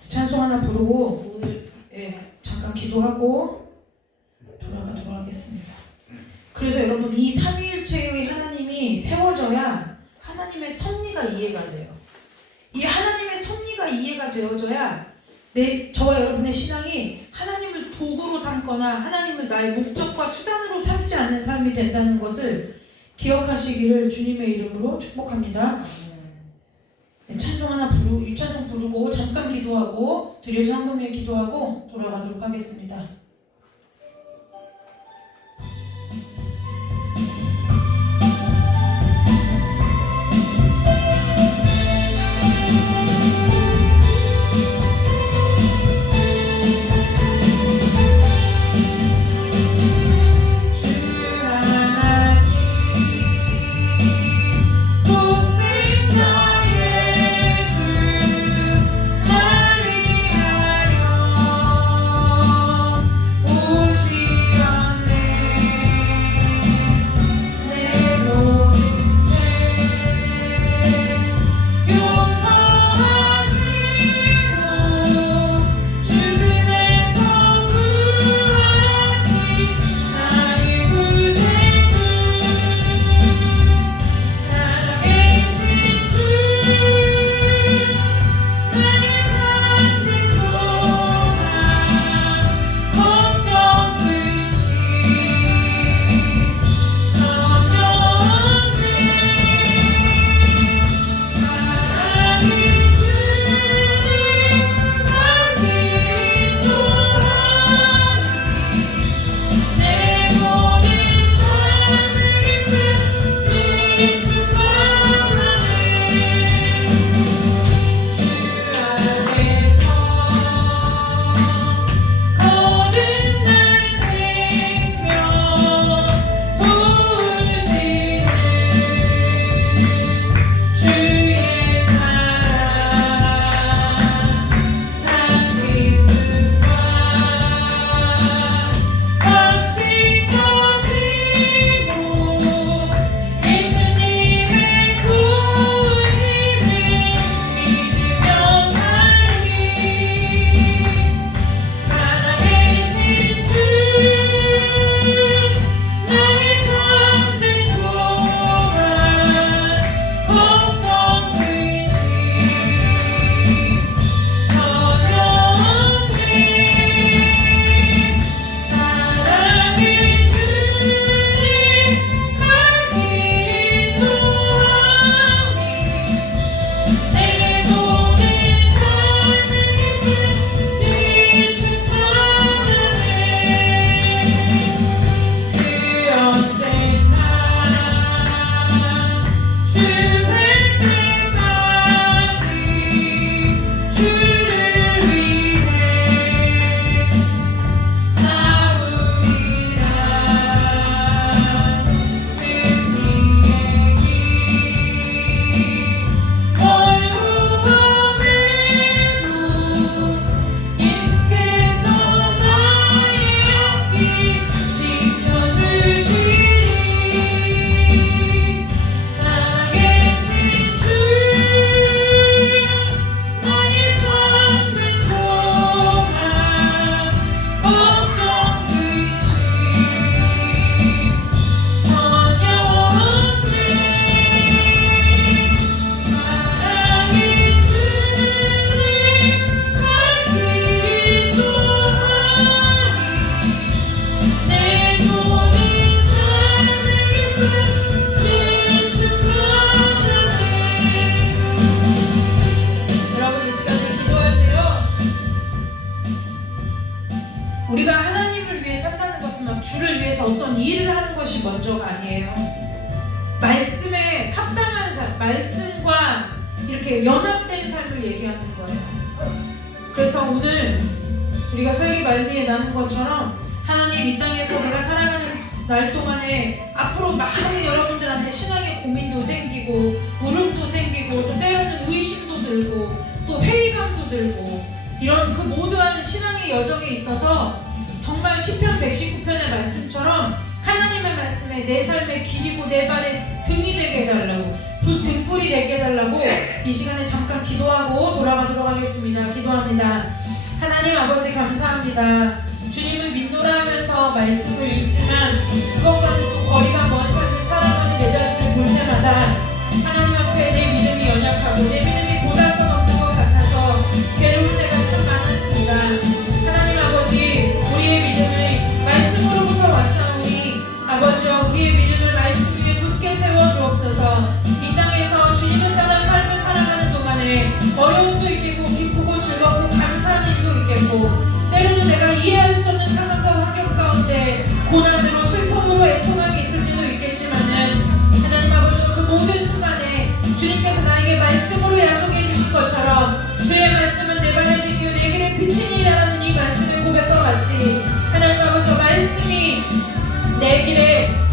찬송 하나 부르고 오늘 잠깐 기도하고 돌아가도록 하겠습니다. 그래서 여러분 이 삼위일체의 하나님이 세워져야 하나님의 섭리가 이해가 돼요. 이 하나님의 섭리가 이해가 되어져야 저와 여러분의 신앙이 하나님을 도구로 삼거나 하나님을 나의 목적과 수단으로 삼지 않는 삶이 된다는 것을 기억하시기를 주님의 이름으로 축복합니다. 찬송 하나 이 찬송 부르고 잠깐 기도하고 드려서 한금에 기도하고 돌아가도록 하겠습니다. 막 주를 위해서 어떤 일을 하는 것이 먼저가 아니에요. 말씀에 합당한 삶, 말씀과 이렇게 연합된 삶을 얘기하는 거예요. 그래서 오늘 우리가 설계 말미에 나눈 것처럼 하나님 이 땅에서 내가 살아가는 날 동안에 앞으로 많은 여러분들한테 신앙의 고민도 생기고 울음도 생기고 또 때로는 의심도 들고 또 회의감도 들고 이런 그 모든 신앙의 여정에 있어서 정말 시편 119편의 말씀처럼 하나님의 말씀에 내 삶의 길이고 내 발의 등이 되게 해달라고 등불이 되게 해달라고 이 시간에 잠깐 기도하고 돌아가도록 하겠습니다. 기도합니다. 하나님 아버지 감사합니다. 주님을 믿노라 하면서 말씀을 읽지만 그것과는 또 거리가 먼 삶을 살아가는 내 자신을 볼 때마다 하나님 앞에 내 믿음이 연약하고 내 믿음이 보잘것없는 것 같아서 괴로울 때가 참 많았습니다. 하나님 아버지 우리의 믿음을 말씀으로부터 왔사오니 아버지여 우리의 믿음을 말씀 위에 굳게 세워주옵소서. 이 땅에서 주님을 따라 삶을 살아가는 동안에 어려움도 있겠고 기쁘고 즐겁고 감사한 일도 있겠고 때로는 내가 이해할 수 없는 상황과 환경 가운데 고난으로 슬픔으로 애통함이 있을 때도 있겠지만은 하나님 아버지 그 모든 순간에 주님께서 나에게 말씀으로 약속해 주신 것처럼 주의 말씀은 내 발의 등이요 내 길의 빛이니라는 이 말씀의 고백과 같이 하나님 아버지 말씀이 내 길의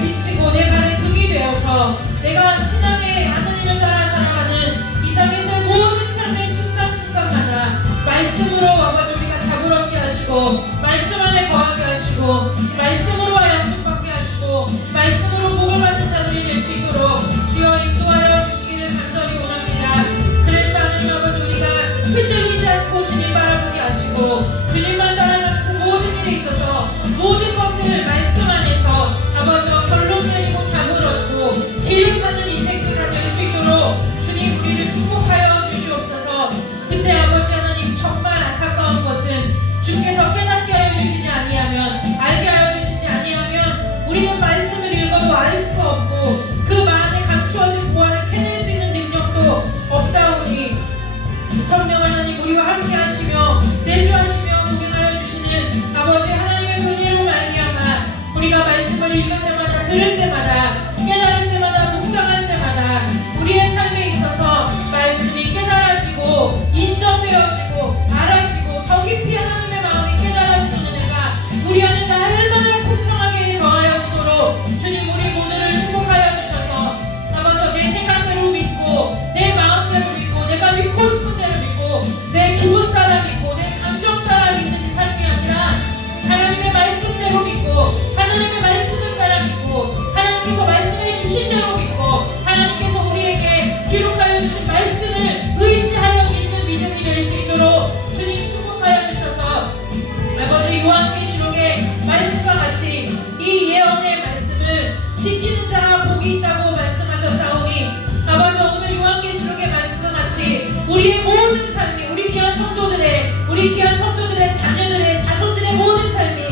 빛이고 내 발의 등이 되어서 내가 신앙의 하나님을 따라 살아가는 이 땅에서의 모든 삶의 순간순간마다 말씀으로 아버지 우리가 답을 얻게 하시고 말씀 안에 거하게 하시고 말씀으로 약속받게 하시고 말씀으로 복음받는 자들이 될 수 있도록 주여 인도하여 주시기를 간절히 원합니다. 그래서 하나님 아버지 우리가 흔들리지 않고 주님 바라보게 하시고 주님만 따라가는 그 모든 일에 있어서 모든 것을 말씀 안에서 아버지와 결론 내리고 답을 얻고 길을 찾는 인생들이 될 수 있도록 주님 우리를 축복하여 주시옵소서. 그때 아버지 하나님 정말 안타까운 것은 주께서 깨닫게 하여 주시지 아니하면 알게 하여 주시지 아니하면 우리는 말씀을 읽어도 알 수가 없고 그 마음에 감추어진 보화를 캐낼 수 있는 능력도 없사오니 성령 하나님 우리와 함께 하시며 내주하시며 구명하여 주시는 아버지 하나님의 은혜로 말미암아 우리가 말씀을 읽을 때마다 들을 때마다 깨달을 때마다 묵상할 때마다 우리의 삶에 있어서 말씀이 깨달아지고 인정되어지고 알아지고 더 깊이 하나님의 마음이 깨달아지는 은혜가 우리 안에 날마다 풍성하게 더하여지도록 주님 우리 모두를 축복하여 주셔서 아버지 내 생각대로 믿고 내 마음대로 믿고 내가 믿고 싶은 대로 믿고 내 기분 따라 믿고 내 감정 따라 믿는 삶이 아니라 하나님의 말씀대로 믿고 하나님의 말씀을 따라 믿고 하나님께서 말씀해 주신 대로 믿고 하나님께서 우리에게 기록하여 주신 말씀을 의지하여 믿는 믿음이 될 수 있도록 주님 축복하여 주셔서 아버지 요한계시록의 말씀과 같이 이 예언의 말씀을 지키는 자가 복이 있다고 말씀하셨사오니 아버지 오늘 요한계시록의 말씀과 같이 우리의 모든 삶이 우리 귀한 성도들의 자녀들의 자손들의 모든 삶이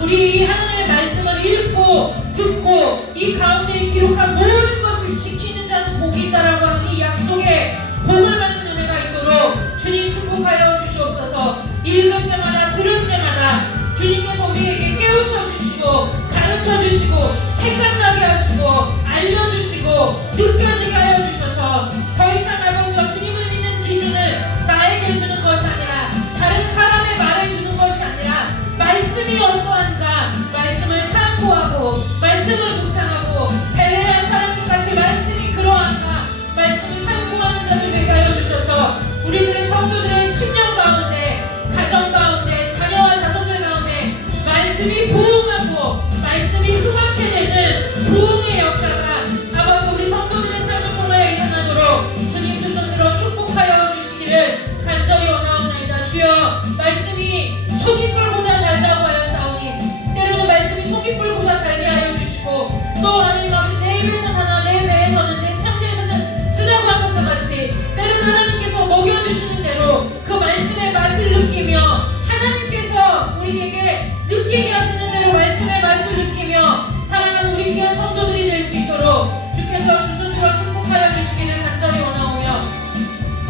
우리 이 하나님의 말씀을 읽고 듣고 이 가운데 기록한 모든 것을 지키는 자는 복이 있다라고 하는 이 약속에 복을 받는 은혜가 있도록 주님 축복하여 주시옵소서. 읽을 때마다 들을 때마다 주님께서 우리에게 깨우쳐 주시고 가르쳐 주시고 생각나게 하시고 알려주시고 느껴지게 하여 주셔서 더 이상 아버지와 주님을 믿는 기준을 나에게 주는 것이 아니라 다른 사람의 말에 주는 것이 아니라 말씀이 어떠한가 말씀을 상고하고 말씀을 묵상하고 베레아 사람들같이 말씀이 그러한가 말씀을 상고하는 자들 되게 하여 주셔서 우리들의 성도들의 심령 가운데 가정 가운데 자녀와 자손들 가운데 말씀이 부흥하고 말씀이 흠악게 되는 부흥의 역사가 아버지 우리 성도들의 삶을 통하여 일어나도록 주님 주선으로 축복하여 주시기를 간절히 원하옵나이다. 주여 말씀이 소깃불보다 달다고 하였사오니 때로는 말씀이 소깃불보다 달게 하여 주시고 또 하나님 아버지 내 입에서는 하나 내 배에서는 내 창자에서는 쓰라고 한 것과 같이 때로는 하나님께서 먹여주시는 대로 그 말씀의 맛을 느끼며 하나님께서 우리에게 느끼게 하시는 대로 말씀의 맛을 느끼며 사랑하는 우리 귀한 성도들이 될 수 있도록 주께서 주선으로 축복하여 주시기를 간절히 원하오며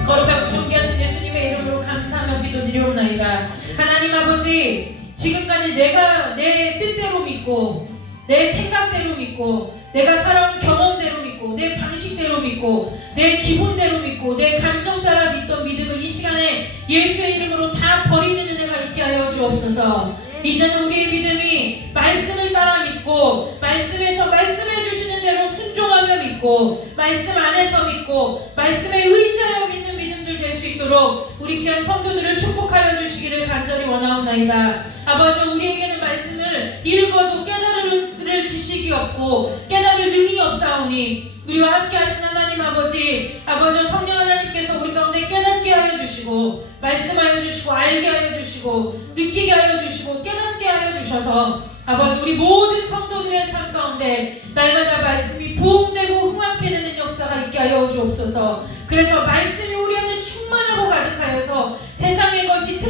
거룩하고 존귀하신 예수님의 이름으로 감사하며 기도드리옵나이다. 하나님 아버지 지금까지 내가 내 뜻대로 믿고 내 생각대로 믿고 내가 살아온 경험대로 믿고 내 방식대로 믿고 내 기분대로 믿고 내 감정 따라 믿던 믿음을 이 시간에 예수의 이름으로 다 버리는 은혜가 있게 하여 주옵소서. 이제는 우리의 믿음이 말씀을 따라 믿고 말씀에서 말씀해 주시는 대로 순종하며 믿고 말씀 안에서 믿고 말씀에 의지하여 믿는 믿음들 될 수 있도록 우리 귀한 성도들을 축복하여 주시기를 간절히 원하옵나이다. 아버지, 우리에게는 말씀을 읽어도 깨달을 지식이 없고 깨달을 능이 없사오니 우리와 함께 하신 하나님 아버지 성령 하나님께서 우리 가운데 깨닫게 하여 주시고 말씀하여 주시고 알게 하여 주시고 느끼게 하여 주시고 깨닫게 하여 주셔서 아버지 우리 모든 성도들의 삶 가운데 날마다 말씀이 부흥되고 흥황케 되는 역사가 있게 하여 주옵소서. 그래서 말씀이 우리 안에 충만하고 가득하여서 세상의 것이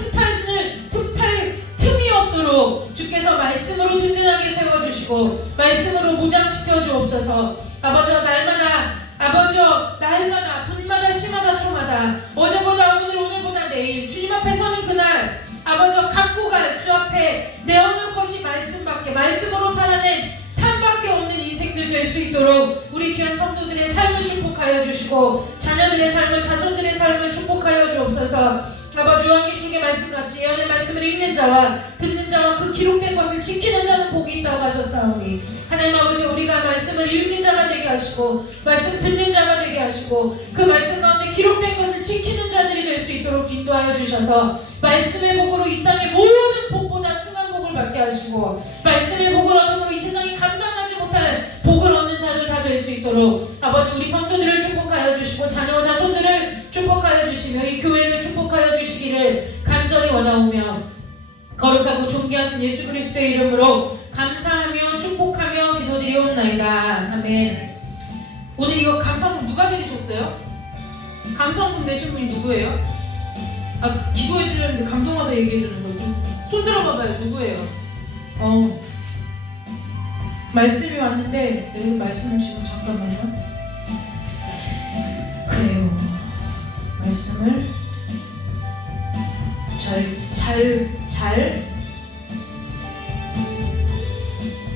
틈이 없도록 주께서 말씀으로 든든하게 세워주시고 말씀으로 무장시켜 주옵소서. 아버지와 날마다 분마다 시마다 초마다 어제보다 오늘보다 내일 주님 앞에 서는 그날 아버지와 갖고 갈 주 앞에 내어놓을 것이 말씀으로 살아낸 삶밖에 없는 인생들 될 수 있도록 우리 귀한 성도들의 삶을 축복하여 주시고 자녀들의 삶을 자손들의 삶을 축복하여 주옵소서. 아버지, 요한계시록의 말씀같이 예언의 말씀을 읽는 자와 듣는 자와 그 기록된 것을 지키는 자는 복이 있다고 하셨사오니 하나님 아버지, 우리가 말씀을 읽는 자가 되게 하시고 말씀 듣는 자가 되게 하시고 그 말씀 가운데 기록된 것을 지키는 자들이 될 수 있도록 인도하여 주셔서 말씀의 복으로 이 땅의 모든 복보다 승한 복을 받게 하시고 말씀의 복을 얻음으로 이 세상이 감당하지 못할 복을 얻는 자들 다 될 수 있도록 아버지 우리 성도들을 축복하여 주시고 자녀와 자손들을 축복하여 주시며 이 교회를 축복하여 주시기를 간절히 원하오며 거룩하고 존귀하신 예수 그리스도의 이름으로 감사하며 축복하며 기도드리옵나이다. 아멘. 오늘 이거 감사문 누가 드리셨어요? 감사문 내신 분이 누구예요? 기도해 주려는데 감동하다 얘기해 주는 걸 좀 손 들어봐봐요. 누구예요? 말씀이 왔는데 내가 말씀을 지금 잠깐만요. 그래요. 말씀을 잘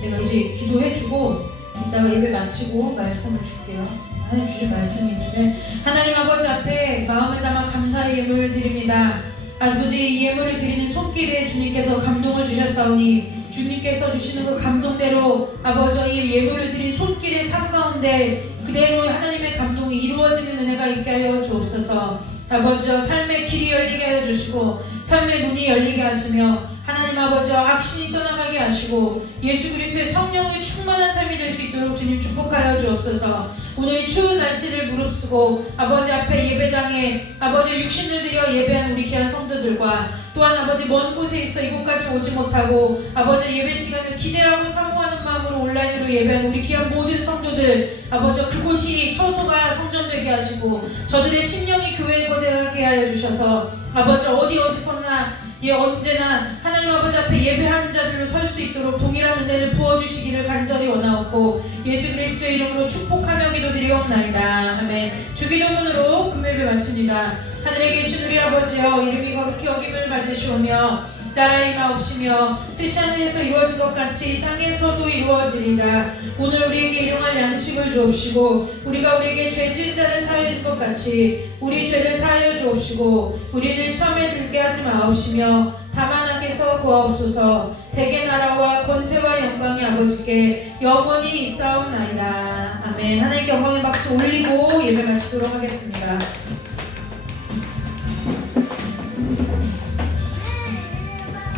내가 이제 기도해주고 이따가 예배 마치고 말씀을 줄게요. 하나님 주신 말씀이 있는데 하나님 아버지 앞에 마음을 담아 감사의 예물을 드립니다. 아버지, 이 예물을 드리는 손길에 주님께서 감동을 주셨사오니 주님께서 주시는 그 감동대로 아버지 이 예물을 드린 손길의 삶 가운데 그대로 하나님의 감동이 이루어지는 은혜가 있게 하여 주옵소서. 아버지, 삶의 길이 열리게 하여 주시고 삶의 문이 열리게 하시며 하나님 아버지 악신이 떠나가게 하시고 예수 그리스도의 성령의 충만한 삶이 될 수 있도록 주님 축복하여 주옵소서. 오늘 이 추운 날씨를 무릅쓰고 아버지 앞에 예배당에 아버지 육신을 들여 예배한 우리 귀한 성도들과 또한 아버지 먼 곳에 있어 이곳까지 오지 못하고 아버지 예배 시간을 기대하고 사모하는 마음으로 온라인으로 예배한 우리 귀한 모든 성도들 아버지 그곳이 처소가 성전되게 하시고 저들의 심령이 교회에 거대하게 하여 주셔서 아버지 어디서나 언제나 하나님 아버지 앞에 예배하는 자들로 설 수 있도록 동일한 은혜를 부어주시기를 간절히 원하옵고 예수 그리스도의 이름으로 축복하며 기도드리옵나이다. 아멘. 주기도문으로 금요일을 마칩니다. 하늘에 계신 우리 아버지여, 이름이 거룩히 여김을 받으시오며 나라의 마옵시며 뜻이 하늘에서 이루어진 것 같이 땅에서도 이루어지리다. 오늘 우리에게 일용할 양식을 주옵시고 우리가 우리에게 죄 지은 자를 사하여 줄 것 같이 우리 죄를 사하여 주옵시고 우리를 시험에 들게 하지 마옵시며 다만 악에서 구하옵소서. 대개 나라와 권세와 영광이 아버지께 영원히 있사옵나이다. 아멘. 하나님께 영광의 박수 올리고 예배 마치도록 하겠습니다.